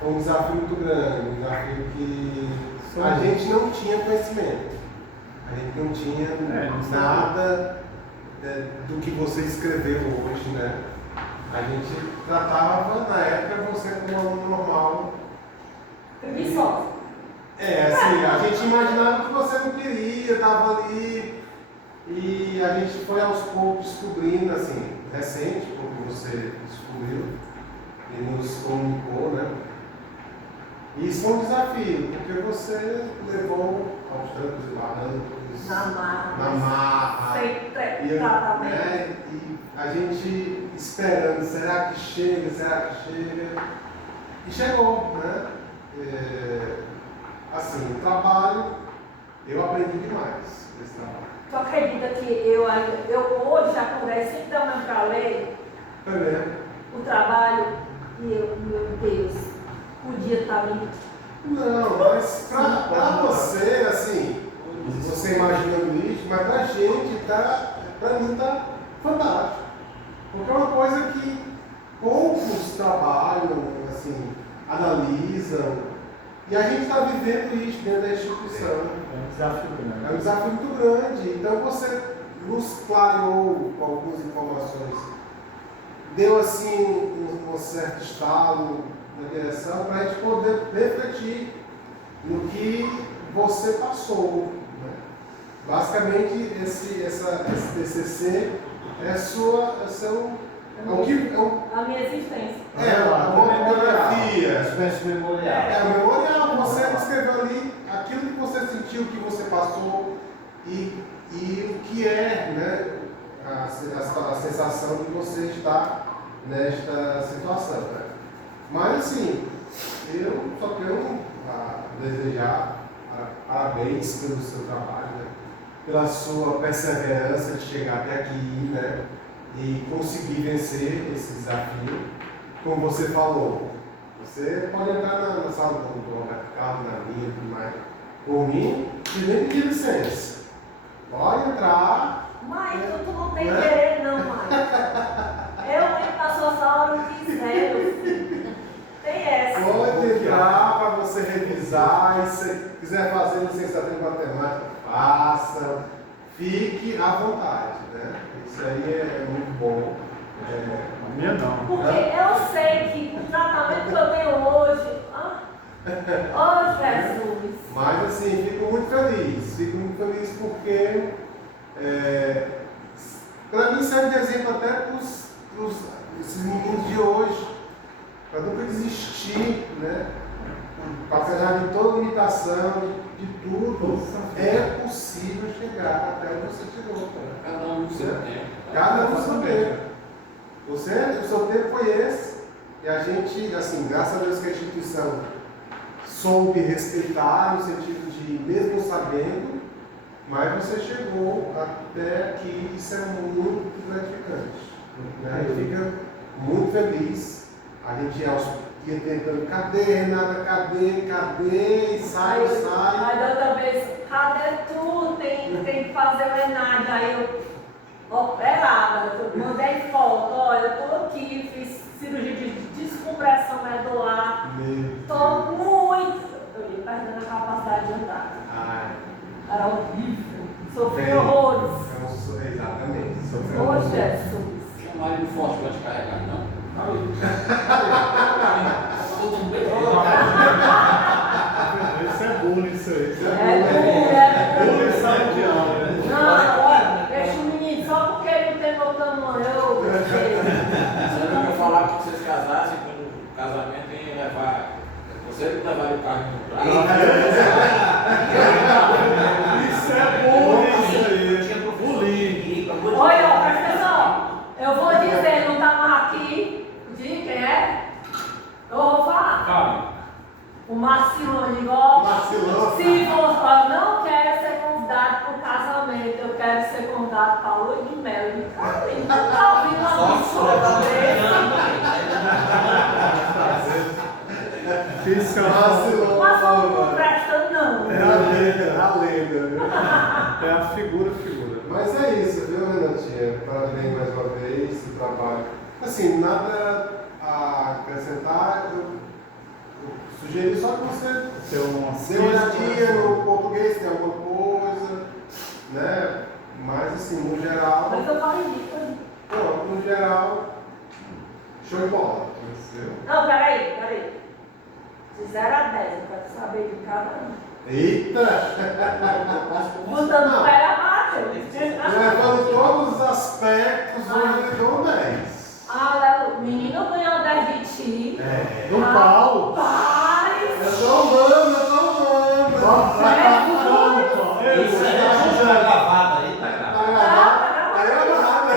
Foi um desafio muito grande, um desafio que a gente não tinha conhecimento. A gente não tinha nada do que você escreveu hoje, né? A gente tratava, na época, você como um aluno normal. Preguiçosa. Assim, a gente imaginava que você não queria, estava ali, e a gente foi aos poucos descobrindo, assim, recente, porque você descobriu e nos comunicou, né? E isso foi um desafio, porque você levou aos trancos e barrancos, na marra, Sem tratamento. e a gente esperando, será que chega, e chegou, né? Assim, o trabalho, eu aprendi demais nesse trabalho. Tu acredita que eu hoje acordei 5 da manhã para ler Foi mesmo? o trabalho e eu, meu Deus, podia estar ali. Não, mas pra você, assim, você imaginando isso, mas pra gente, pra mim tá fantástico. Porque é uma coisa que poucos trabalham, assim, analisam, e a gente está vivendo isso dentro da instituição. É um desafio grande. É um desafio muito grande. Então você nos clareou com algumas informações, deu assim um certo estalo na direção para a gente poder refletir no que você passou. Né? Basicamente esse TCC é A minha existência. uma memografia. espécie memorial. É o memorial, você escreveu ali aquilo que você sentiu, que você passou e o que é, né, a sensação de você estar nesta situação. Né? Mas assim, eu só quero desejar parabéns pelo seu trabalho, né? Pela sua perseverança de chegar até aqui, né? E conseguir vencer esse desafio. Como você falou, você pode entrar na sala do Roberto Carlos, na minha, tudo mais. Por mim, você nem pedir licença. Pode entrar. Mãe, tu não tem querer não, mãe. Eu entro na sua sala não quiser, meu filho. Tem essa. Pode entrar para você revisar. E se quiser fazer licenciatura em matemática, faça. Fique à vontade, né? Isso aí é muito bom. A minha não. Porque eu sei que o tratamento que eu tenho hoje. Oh, Jesus! Mas assim, fico muito feliz porque para mim serve de exemplo até para esses meninos de hoje, para nunca desistir, né? Apesar de toda limitação, de tudo, é possível chegar até onde você chegou. Cada um no seu tempo. Cada um no seu tempo. O seu tempo foi esse, e a gente, assim, graças a Deus que a instituição soube respeitar, no sentido de, mesmo sabendo, mas você chegou até aqui, isso é muito gratificante. Né? A gente fica muito feliz, a gente ia tentando, cadê, Renata, cadê, e sai. Aí da outra vez, cadê tu? Tem que fazer o ENAD. Aí eu operava, eu mandei foto, olha, eu tô aqui, fiz cirurgia de descompressão medular. Tô muito. Eu ia perdendo a capacidade de andar. Era horrível. Sofri horrores. Exatamente. Ô Jesus. Chama ele de forte para te carregar, não? Todo mundo bem. Isso é bullying, isso aí. É Bullying sai de aula, né? Não, olha, deixa o menino, só porque ele não tem meu tamanho, eu gostei. Você lembra que eu falava que vocês casassem, quando o casamento ia levar. Você levaria o carro no braço. Isso é bullying, isso aí. Bullying. Olha, ó, presta atenção. Eu vou dizer, não tá mais aqui, de quem é? Eu vou falar. Fala. O Marcilão igual. Marcilão. Se você não quer ser convidado para o casamento, eu quero ser convidado para a lua de mel. Não tá ouvindo a Isso é Marcilão. mas não presta não. É a lenda. É a figura. Mas é isso, viu, Renatinha? Parabéns mais uma vez, o trabalho. Assim, nada a acrescentar, eu sugeri só que você Tem uma dê uma olhadinha no português, tem alguma coisa, né? Mas assim, no geral, Mas eu falei isso. pronto, no geral, show de bola. Entendeu? Não, peraí. De 0 a 10, eu quero saber de cada um. Eita! Botando o pé abaixo. Levando todos os aspectos, hoje ele deu um 10. Aleluia. Menino ganhou 10 de ti. Do pau. Rapaz. Eu tô amando. Isso é gravado aí, tá gravado. Tá gravado.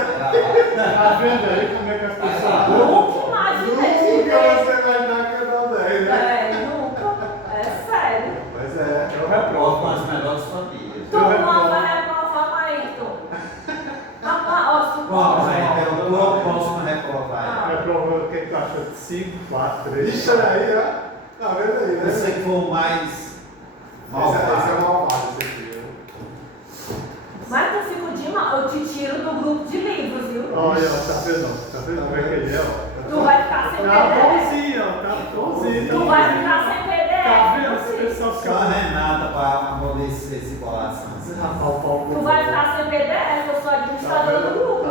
Tá vendo aí como é que as pessoas Nunca imaginei. Nunca você vai dar que eu dou 10, né? Nunca. É sério. Mas é. Eu Prova reprovo. com as melhores famílias. Tu não vai reprovar mais, Tom. Rapaz, ó, se tu Vamos aí, pode. então o próximo reprovar. Reprovo o que tu acha de 5, 4, 3. Ixi, aí, ó. Tá vendo aí, né? Você que for o mais Esse é malvado. malvado, esse aqui, viu? Mas tu fica de mal, eu te tiro do grupo de livros, viu? Olha, ó, tá vendo? Tá vendo como é que ele é, ó? Tu vai ficar sem Tá PDF. bonzinho, ó. Tá bonzinho. Tu vai ficar sem PDF. Tá vendo? assim. Esse pessoal Só a fica... Renata para amolecer esse coração. Tu vai ficar sem PDF, eu sou administradora do grupo.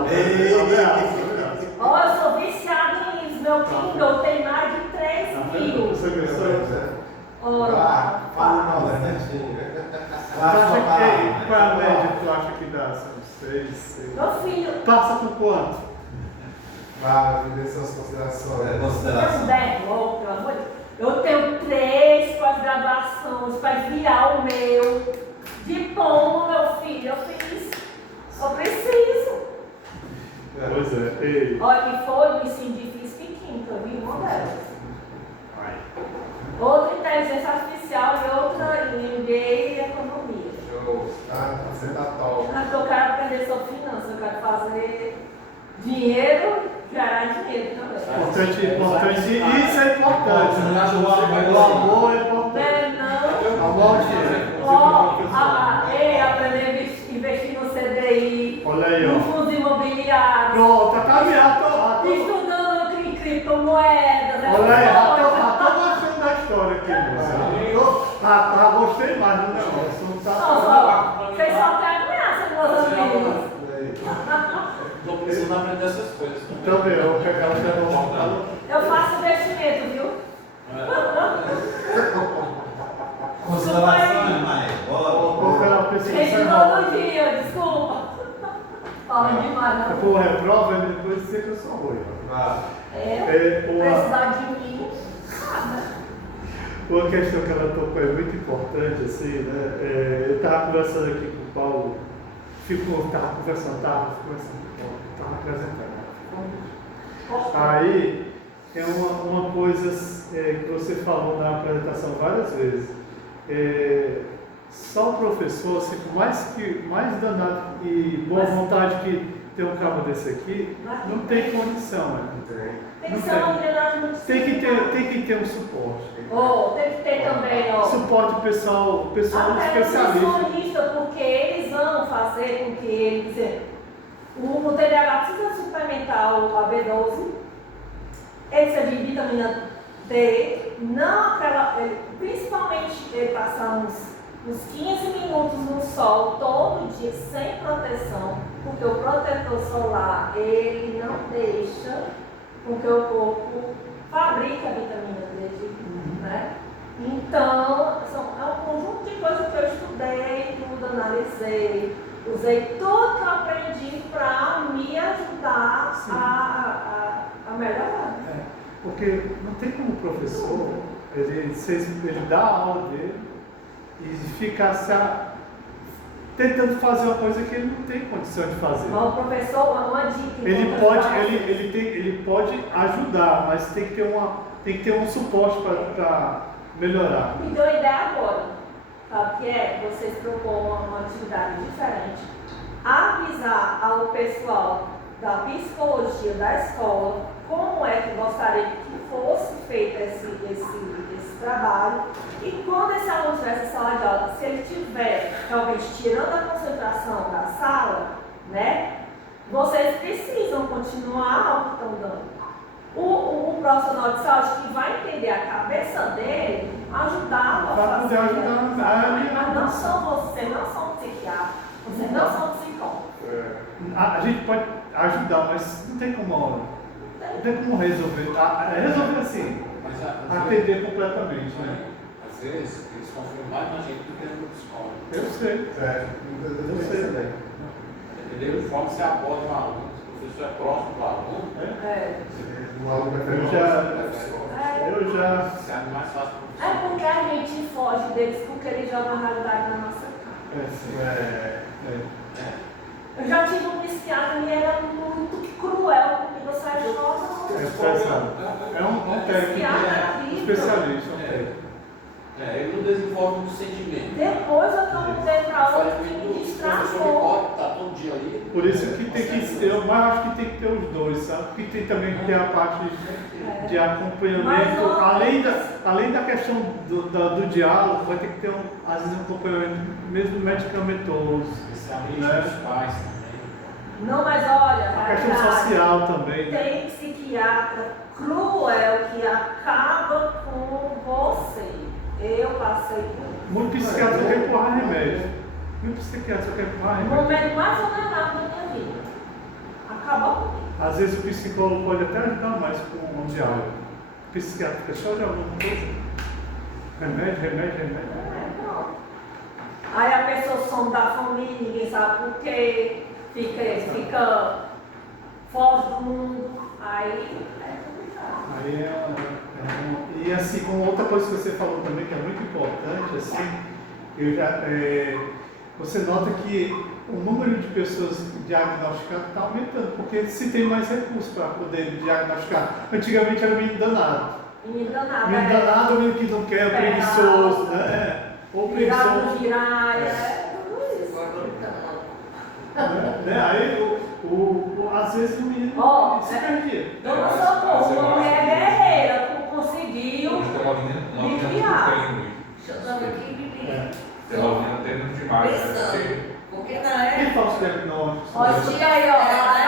Ó, eu sou viciada em livros. Meu Kindle tem mais de 3 mil. Você pensou? Ora, Fala mal, né? Tu acha que, qual é a média que tu acha que dá? São 6, 6. meu filho, Passa com quanto? Vai, me dê suas considerações. É eu consideração. derrubo, pelo amor de Deus. Eu tenho 3 pós-graduações para enviar o meu diploma, meu filho. Eu fiz. Eu preciso. Pois é. Ei. Olha, e foi me senti fiz pequeno, eu vi uma delas. Outra inteligência artificial e outra em MBA e economia. Show. Você tá top. Mas eu quero aprender sobre finanças, eu quero fazer dinheiro, gerar dinheiro também. Importante. Isso é importante. O amor é importante. Não, Amor ao dinheiro. aprender a investir no CDI, Olha aí, no ó. fundos imobiliários, Pronto, tá caminhando. estudando em criptomoedas. Olha aí, essas já coisas. tô gostando da história aqui, moça. Gostei mais do negócio. Não tá... Não, vocês só querem ameaça, meus amigos. Estou precisando aprender essas coisas. Então, eu vou pegar o celular. Eu faço investimento, viu? Considerações, Maia. Vou pegar o pessoal. Gente, todo dia, desculpa. Fala demais, não. Pô, reprova e depois dizer que eu sou ruim. Precisar de mim, nada. Uma questão que ela tocou é muito importante, assim, né? Eu estava conversando aqui com o Paulo, estava conversando com o Paulo, estava apresentando. Aí, é uma coisa que você falou na apresentação várias vezes. Só o professor, assim, por mais danado e boa vontade que ter um cabo desse aqui, não tem condição, né? Tem que Não ser uma engrenagem muito Tem simples. que ter um suporte. Tem que ter também, ó. Suporte pessoal Até especialista. nutricionista, porque eles vão fazer com que ele, por exemplo, o TDAH precisa suplementar o AB12, ele precisa de vitamina D, não aquela, principalmente ele passar uns 15 minutos no sol todo dia sem proteção, porque o protetor solar ele não deixa com que o corpo fabrique a vitamina D, né? Então, é um conjunto de coisas que eu estudei, tudo, analisei, usei tudo que eu aprendi para me ajudar a melhorar. Porque não tem como o professor, ele dá a aula dele e ficar tentando fazer uma coisa que ele não tem condição de fazer. Mas o professor, uma dica. Ele pode ajudar, mas tem que ter um suporte para melhorar. Me deu ideia agora, sabe o que é? Vocês propõem uma atividade diferente, avisar ao pessoal da psicologia da escola como é que gostaria que fosse feito esse trabalho, e quando esse aluno estiver em sala de aula, se ele estiver talvez tirando a concentração da sala, né, vocês precisam continuar o que estão dando. O profissional de saúde que vai entender a cabeça dele, ajudá-lo a Vai poder fazer. ajudar, Mas não são vocês, não são psiquiatras, vocês não são psicólogos. A gente pode ajudar, mas não tem como resolver. Resolver assim, Mas atender completamente, né? às vezes eles confiam mais na gente do que no psicólogo. Eu sei. Eu sei também. Entendeu? Conforme você aborda um aluno, se o professor é próximo do aluno, O aluno vai Eu já. você é mais fácil para o É porque a gente foge deles porque eles jogam a realidade na nossa cara. Eu já tive um psiquiatra e ele era muito cruel comigo, eu saí chorando. É um técnico especialista. ele não desenvolve um sentimento. Depois eu perguntei para outro que me O professor destravou. está todo dia ali. Por isso que tem que ter, eu acho que tem que ter os dois, sabe? Porque tem também que ter a parte de acompanhamento, além da questão do diálogo, vai ter que ter às vezes um acompanhamento mesmo medicamentoso. Especialmente dos pais também. Não, mas olha, A questão social também. tem psiquiatra cruel que acaba com você. Eu passei por isso. Muito psiquiatra só quer empurrar remédio. Muito psiquiatra só quer empurrar O remédio. momento mais vulnerável da minha vida. Acabou comigo. Às vezes o psicólogo pode até ajudar mais com o diálogo. O psiquiatra fica só de alguma coisa. Remédio. Pronto. Aí a pessoa some da família, ninguém sabe por quê. Fica foge do mundo. Aí é complicado. Aí e assim, com outra coisa que você falou também, que é muito importante, assim, você nota que o número de pessoas diagnosticadas está aumentando, porque se tem mais recursos para poder diagnosticar. Antigamente era menino danado. Menino danado. Menino danado, menino que não quer, preguiçoso, né? Ou preguiçoso. Giraia, tudo isso. Aí, às vezes o menino se perdia. Dona Socorro, uma mulher guerreira, conseguiu Hoje tem uma menina me que criar. tem muito. Chutando aqui, menino. Tem uma menina tendo demais. Pensando. Porque na época. Quem faz o diagnóstico? Ó, tira aí, ó,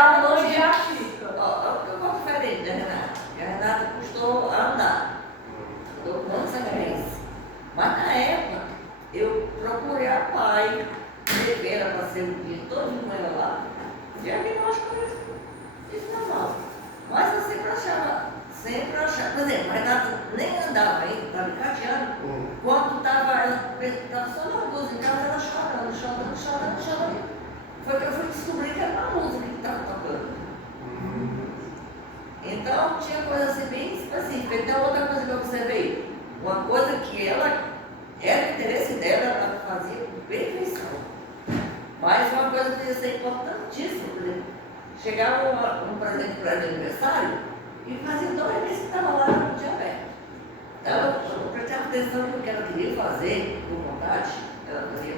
a mãe já fica. Ó, eu vou diferente da Renata. A Renata custou a andar. Dou conta dessa crença. Mas na época, eu procurei a pai, levei ela para ser o dia todo com ela lá. Diagnóstico isso normal. Mas eu sempre achava. Por exemplo, a Renata nem andava ainda, estava encadeando. Quando estava só na luz em casa, ela chorando. Foi que eu fui descobrir que era uma música que estava tocando. Então tinha coisa assim bem específica. Então outra coisa que eu observei, uma coisa que ela era interesse dela, ela fazia com perfeição. Mas uma coisa que ia ser importantíssima, por exemplo, chegava um presente para ela de aniversário e fazia 2 meses que estava lá no diabetes. Então eu prestava atenção no que ela queria fazer, com vontade, ela fazia.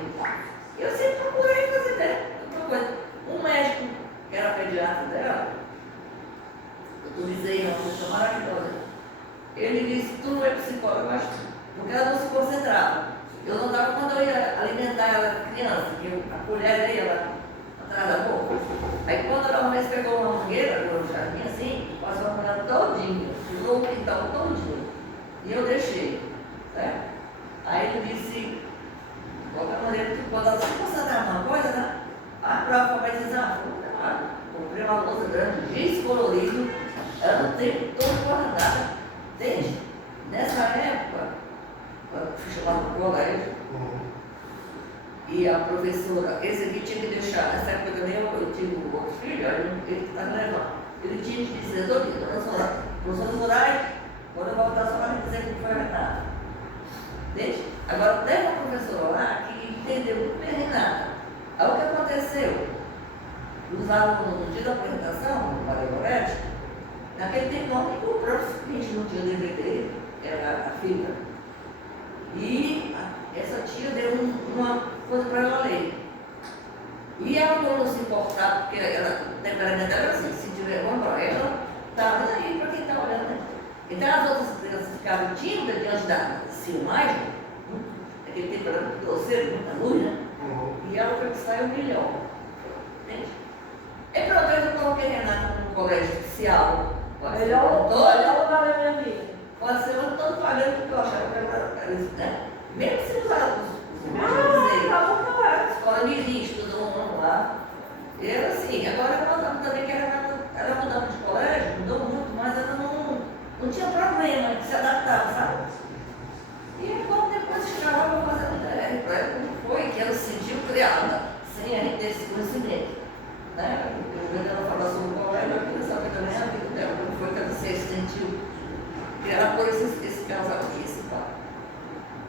Eu sempre procurei fazer, né? Outra coisa, um médico que era pediatra maravilhosa. Ele disse, tu não é psicóloga, mas porque ela não se concentrava. Eu notava quando eu ia alimentar ela criança, que a colher ia lá atrás da boca. Aí quando ela uma vez pegou uma mangueira, no jardim assim, passou a mangueira todinha, tirou o quintal todinho. E eu deixei, certo? Aí ele disse, de qualquer maneira, quando ela se concentrar numa coisa, né? A prova vai dizer, comprei uma louça grande, descolorido, ela o tempo todo guardada. Entende? Nessa época, eu fui chamada para o colégio, e a professora, esse aqui tinha que deixar, nessa época também eu tive um outro filho, ele estava levando. Ele tinha que dizer, professora Zoraide, quando eu voltar só vai dizer que foi a Renata. Entende? Agora, teve uma professora lá que entendeu muito bem a Renata. Aí o que aconteceu? Os alunos, no dia da apresentação, no Maria Gorete, naquele tempo não comprou, a gente não tinha DVD, era a fibra. E essa tia deu uma coisa para ela ler. E ela não se importava, porque ela, o temperamento dela era assim, se tiver bom para ela, estava aí para quem está olhando, né? Então as outras crianças ficavam tímidas diante da filmagem, naquele tempo era muito grosseiro, muita luz, né? E ela foi que saiu melhor. Entende? E pronto, eu coloquei Renata no colégio oficial. Melhor lugar da minha vida. Pode ser eu todo pagando porque eu achava que era isso, né? Mesmo se usar os escola milícia, todo mundo lá. Eu assim, agora ela notava também que ela mudava de colégio, mudou muito, mas ela não tinha problema de se adaptar, sabe? E quando depois chegava para fazer um DR para ela, como foi que ela se sentiu criada, sem a gente ter esse conhecimento. Né? Eu vendo ela falar sobre o colégio, eu queria saber também a vida dela, como foi que ela se sentiu criada por esse casal aqui, esse pai.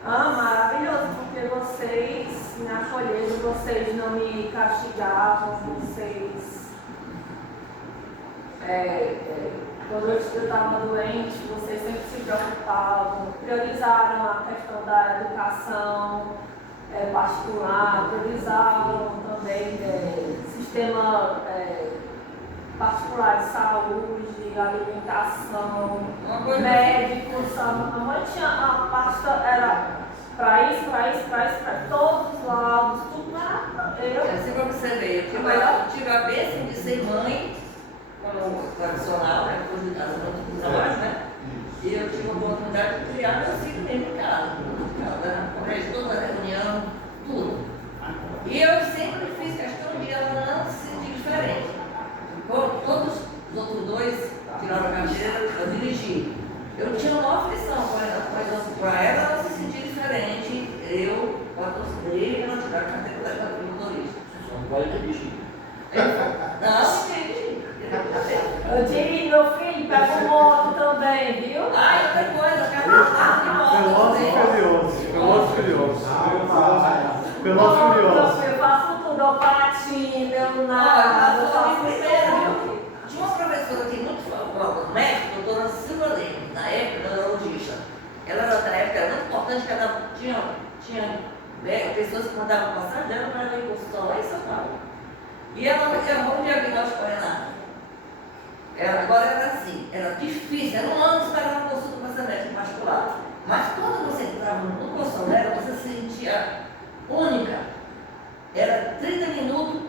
Maravilhoso, porque vocês me acolheram, vocês não me castigavam, vocês. Quando eu estava doente, vocês sempre se preocupavam, priorizaram a questão da educação particular, priorizavam também sistema particular de saúde, alimentação, médicos. A mãe tinha a pasta, era para isso, todos os lados, tudo maravilhoso. Assim para você ver, eu tive a bênção de ser mãe, como tradicional, né? Depois de casa, muito trabalho, né? E eu tive a oportunidade de criar meu filho mesmo em casa, toda a reunião, tudo. E eu sempre fiz questão de ela não se sentir diferente. Todos os outros dois tiraram a carteira para dirigir. Eu tinha uma aflição para ela não se sentir diferente. Eu patrocinei ela tirar a carteira da motorista. Só não pode dirigir. Não, dirigir. Eu dirijo, meu filho, pega moto também, viu? Outra coisa, carteira de moto também. Pelotas Furiosos. Eu faço tudo, eu patino, eu nado, eu faço tudo. Tinha uma professora aqui muito famosa, médica, doutora Silva Leme, na época, neurologista. Ela era da época, era muito importante que ela tinha pessoas que mandavam passagem dela para ela ir para o consultório lá em São Paulo. E ela errou um diagnóstico para Renata. Agora era assim, era difícil, era um ano esperar uma consulta para essa médica particular. Mas quando você entrava no consultório dela, você se sentia única. Era 30 minutos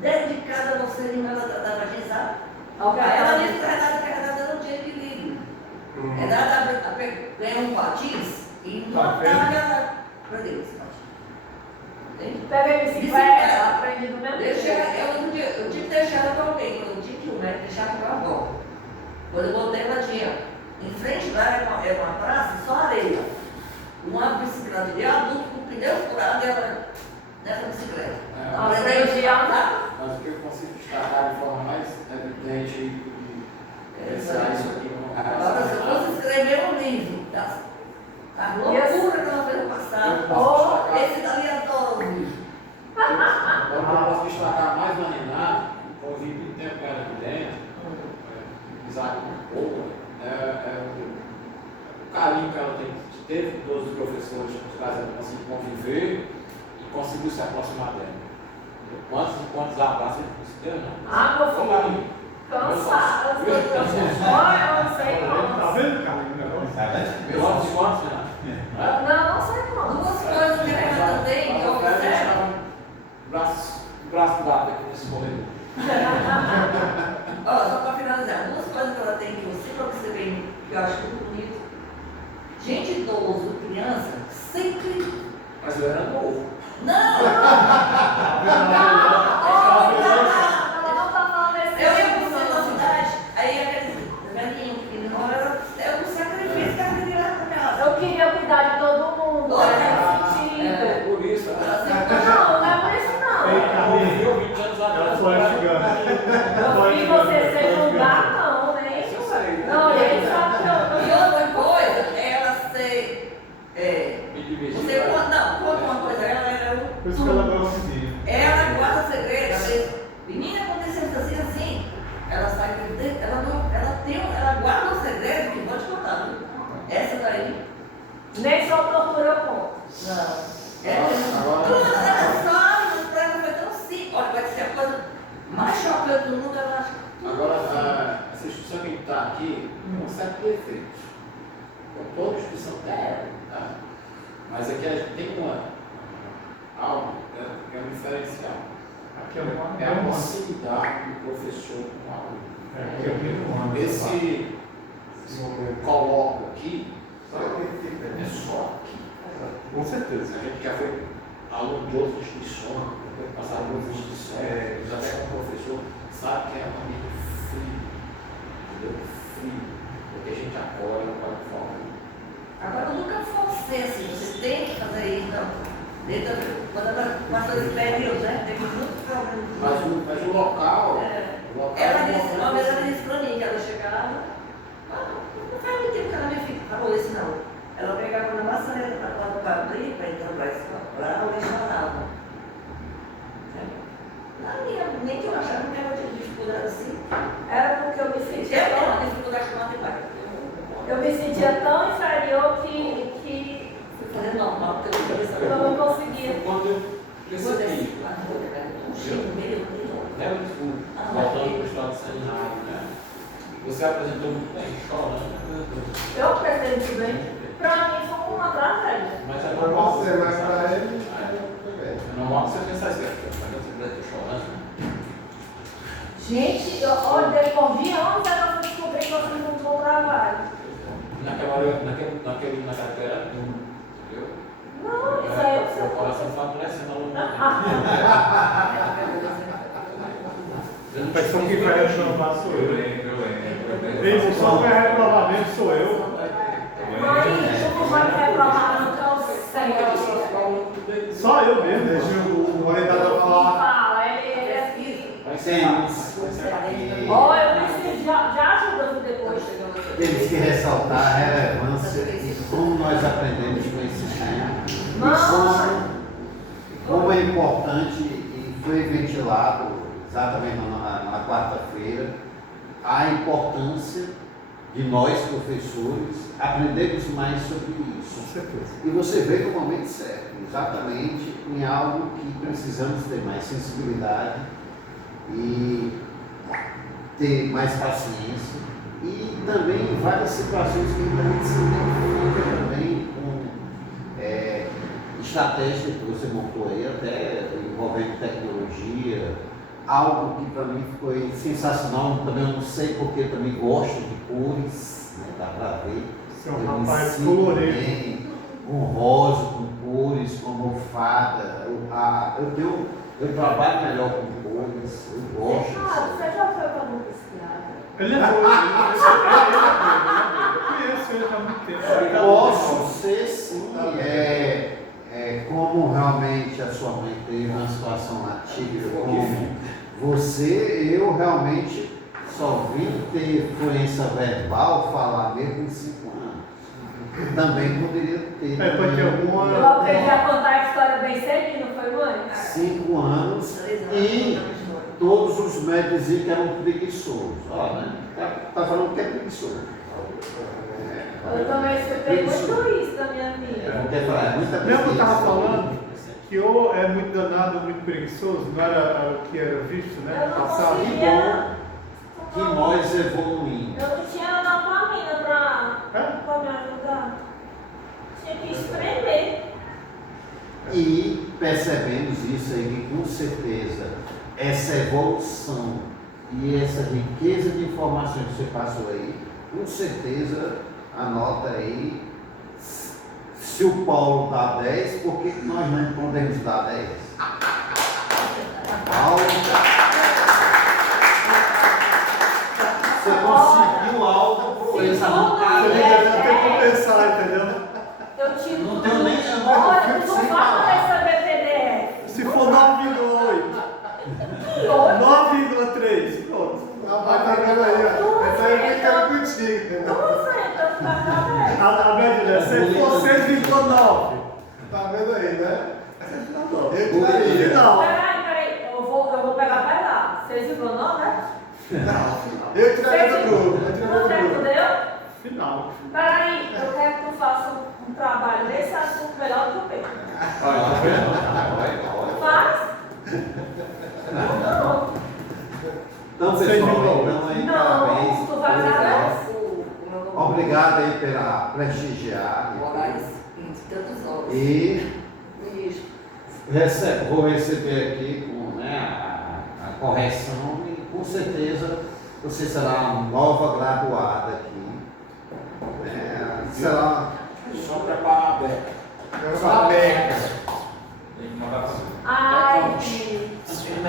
dedicada a você e ela tratava a gente, sabe? Aí ela disse para a Renata não tinha equilíbrio. Renata ganhou um patins e não estava ela perdeu esse patins. Peguei bicicleta, aprendi do mesmo jeito. Eu tive que deixar ela com alguém, quando eu tinha que ir, o médico deixava com a avó. Quando eu voltei, ela tinha, em frente lá era uma praça, só areia. Uma bicicleta de adulto com pneu furado ela nessa bicicleta. Aprendi a andar. Mas o que eu consigo destacar de forma mais evidente e pensar isso aqui no agora, se eu fosse escrever um livro, a loucura que ela fez passar, esse dali adora o livro. Agora eu posso destacar mais na Renata, convivi muito tempo com ela aqui dentro, Isaac um pouco, o carinho que ela teve com todos os professores com os quais ela conseguiu conviver e conseguiu se aproximar dela. Quantos abraços ele conseguiu? Não. Meu filho. Cansada. Olha, eu não sei Tá como. vendo, cara? o negócio? Eu acho que quantos, né? Não sei como. Duas coisas que a Renata tem, que eu observo. Braço dado aqui nesse corredor. Ó, só para finalizar, duas coisas que ela tem que eu sempre observei, que eu acho muito bonito. Gente idoso, criança, sempre. Mas eu era novo. Não! Eu ia para o centro da cidade, aí aqueles velhinhos que não era. É um sacrifício que ela queria lá para minha Eu queria cuidar de todo mundo. Nesse sentido. Por isso, Não, não é por isso não. Ei, eu 20 anos Ela atrás. foi chegando. Eu vi você ser lugar, não, né? Isso eu sei. Não, ele sabe que E eu. outra coisa é ela ser. Me diverti. Você conta uma coisa, ela era um. Por isso que ela gosta de mim. Ela guarda segredo, às vezes, menina acontecendo assim, ela sai de dentro, ela guarda o segredo que vou te contar, viu? Essa daí, Nem só tortura eu conto. não. Agora- Ela sabe, mas pra ela foi tão simples. Olha, vai ser a coisa mais chocante do mundo, ela acha. Agora, essa instituição que a gente está aqui consegue defeitos. Toda instituição tem, tá? Mas aqui a gente tem algo que é um diferencial. Aqui é uma. É a proximidade do professor com o aluno. Aqui é o ano. Esse coloco aqui é só aqui. Com certeza. A gente já foi aluno de outras instituições, passaram por outras instituições, já até como professor, sabe que é um ambiente frio, entendeu? Frio, porque a gente acolhe, acolhe de forma. Agora, eu nunca forcei assim, você tem que fazer isso, não. Quando ela passou esse período, né? Teve muito problema. Mas o local. É. O local Ela é disse, uma vez importante. ela disse pra mim que ela chegava, não faz muito tempo que ela me falou isso não. Ela pegava na maçaneta para quando o carro abrir, para entrar para a escola, o lixo falava. Na minha mente eu achava que ela tinha dificuldade assim. Era porque eu me sentia Eu tenho uma tão, dificuldade com matemática. eu me sentia tão inferior que Fui fazer normal, porque eu queria saber. eu não conseguia. Quando eu percebi, Um cheiro meio né, voltando para o estado de seminário, né? Você apresentou muito bem, chorando, Eu apresento bem. Pra mim foi uma tragédia. mas é Pra normal. você, mas pra ele, É normal você pensar isso, mas você está chorando. Gente, olha, depois de anos era eu descobri que eu fiz um bom trabalho. Naquela hora, naquela era entendeu? Não, isso aí eu Seu sei. coração foi amolecendo ao longo do tempo. A pessoa que vai reprovar sou Eu eu. lembro. Ei, o só vai reprovar mesmo sou eu. Mãe, tu não vai me reprovar nunca, eu sei. Só eu mesmo. deixa o orientador Ele falar. fala, ele é assim. Vai ser Temos Ó, eu preciso de ajuda depois. temos que ressaltar a relevância e como nós aprendemos com esse tema e como é importante e foi ventilado exatamente na quarta-feira a importância de nós professores aprendermos mais sobre isso. Com certeza. E você veio no momento certo, exatamente em algo que precisamos ter mais sensibilidade e ter mais paciência. E também em várias situações que a gente se identifica também com estratégia que você montou aí, até envolvendo tecnologia, algo que para mim foi sensacional. Também eu não sei porque eu também gosto de cores, né, dá para ver. Você é um Eu me rapaz sinto colorido. bem, com rosa, com cores, com almofada. Eu trabalho melhor com cores, eu gosto disso. Você já foi para um psiquiatra? Ele é doido. Eu conheço ele há muito tempo. Posso ser sim, como realmente a sua mãe teve uma situação atípica, como você, eu realmente só vim ter fluência verbal, falar mesmo em 5 anos. Também poderia ter. Pode ter Eu alguma. aprendi a contar a história bem cedinho, não foi, mãe? 5 anos e todos os médicos diziam que eram preguiçosos. Ó, né? Tá falando que é preguiçoso. Eu também escutei muito isso da minha vida. Não quer falar, é muita Mesmo eu estava preguiça. falando que ou é muito danado, muito preguiçoso, não era o que era visto, né? Eu não Passado. conseguia que nós evoluímos. Eu não tinha dopamina pra me ajudar. Tinha que espremer. E percebemos isso aí, que com certeza essa evolução e essa riqueza de informações que você passou aí, com certeza, anota aí, se o Paulo dá 10, por que nós não podemos dar 10? Paulo, você conseguiu algo por essa Você deveria ter que compensar, entendeu? Eu tiro Não tudo. tenho nem- eu não Olha, fico tu não sem vai falar. receber PDF. Se for 9,8, 9,3, pronto. Tá vendo aí, ó. Essa aí eu fico contigo, entendeu? A média, se for 6,9. Tá vendo aí, né? Eu Eu tiraria. Não. Peraí, eu vou pegar pesado. 6,9, né? Eu tiraria do grupo. Eu tiraria Você do grupo. entendeu? Final. Peraí, eu quero que tu faça um trabalho nesse assunto melhor do que o meu. Faz? Não. Então, pessoal, então aí, parabéns. Não, tu vai Obrigado. dar Obrigado aí pela prestigiar. Moraes, em tantos olhos. E Ministro. vou receber aqui com, a correção e com certeza você será uma nova graduada aqui. Será Só preparar a beca. Eu sou a beca. Tem que mandar fazer. Ai, gente.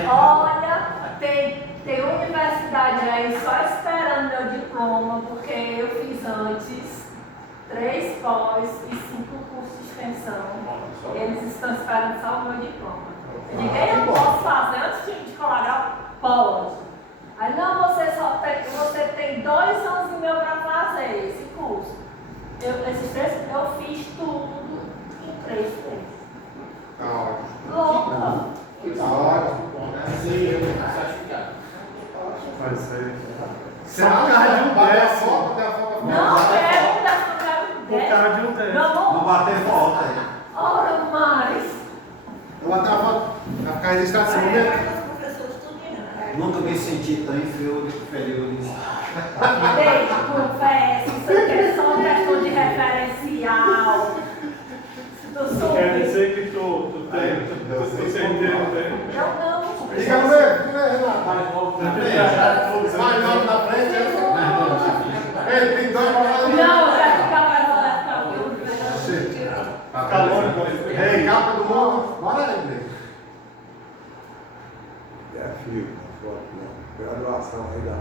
Olha, tem universidade aí só esperando meu diploma, porque eu fiz antes 3 pós e 5 cursos de extensão. Eles estão esperando só o meu diploma. Eu digo, eu posso fazer antes de colar? Pode. Aí não, você tem 2 anos e meio para fazer esse curso. Esses 3 eu fiz tudo em 3 meses. Tá ótimo. Louca. Tá ótimo. Sim, eu tenho certificado. Mas isso aí. Será Só por causa de um Bater a décimo. foto, bater a foto. Não quero dar Por causa de um décimo. não bater falta aí. Ora mais. Eu bater a foto. Vai ficar registrado esse momento. Os professores tudinho. Nunca me senti tão inferior nisso. Desde confesso, isso aqui é só questão de referencial. Quer dizer que tu entendeu? Não. Liga no meio, Renato. Mais novo Não. Mais novo na frente, Ei, tem 2 para Não, vai ficar mais honesto. Calor, Ei, calma todo mundo. Bora aí, André. É frio, não foto, não. Graduação aí dá.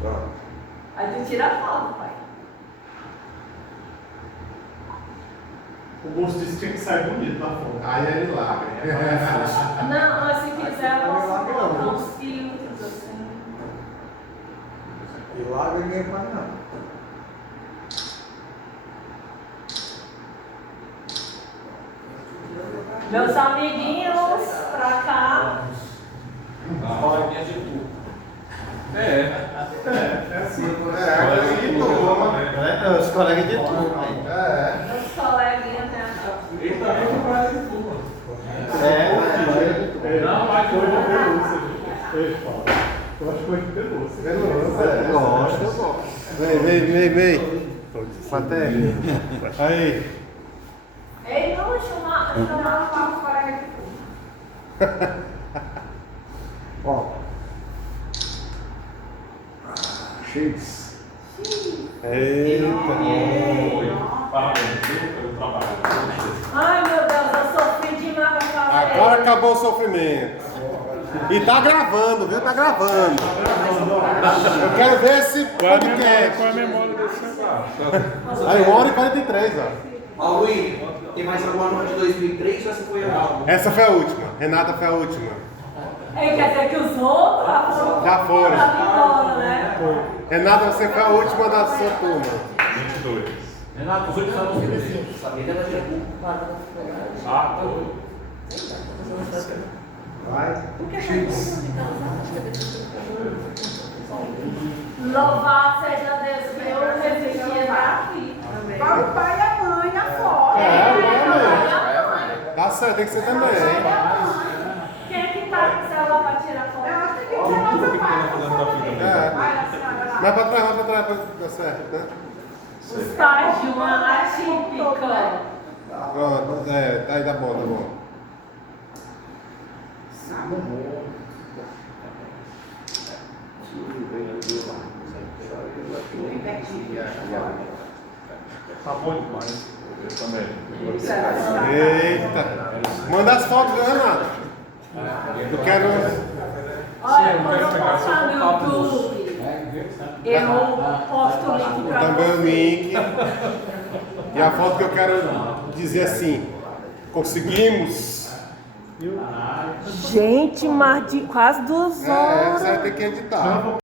Pronto. Aí tu tira a foto, pai. O moço disse que tinha que sair bonito na foto. Aí é milagre. Não, mas se quiser eu posso colocar uns filtros assim. E lá ninguém faz não. Meus amiguinhos pra cá. coleguinhas de tudo. É assim. Que turma. Os colegas de turma. Meus coleguinhas, né? Ele também foi para de turma. Não, mas hoje é pelúcia. Ei, Paulo. Eu acho que hoje é pelúcia. Gosto. Vem. Plateia. Aí. Ei, não, chamar os colegas de tudo. Ó. X. Eita. Parabéns, viu, pelo trabalho. Ai, meu Deus, eu sofri demais pra fazer. Agora acabou o sofrimento. E tá gravando, viu? Tá gravando. Eu quero ver esse podcast. Qual é a memória desse negócio? Aí, 1h43, ó. Alwin, tem mais alguma nota de 2003 ou essa foi a última? Essa foi a última. Renata foi a última. Ei, quer dizer que os outros Já foram. embora, né? Renata, você foi a última da sua turma. 22. Renato, os últimos anos que eu sabia que ela tinha Ah, foi. Vai. Louvado seja Deus que eu resistia aqui. Vai o pai e a mãe na foto. Tá certo, tem que ser também. Quem é que tá com o celular pra tirar foto? Eu acho que tem que ser nossa parte. É. Vai, a senhora lá. Vai pra trás, pra dar certo, né? Os tais de uma atípica. Pronto, aí tá bom, tá bom. Tá bom demais. Eu também. Eita! Manda as fotos, né, Renato? Eu quero. Olha, quando eu postar no YouTube, eu posto o link pra Também o você. link. E a foto que eu quero dizer assim: conseguimos. Gente, mas de quase 2 É, você vai ter que editar.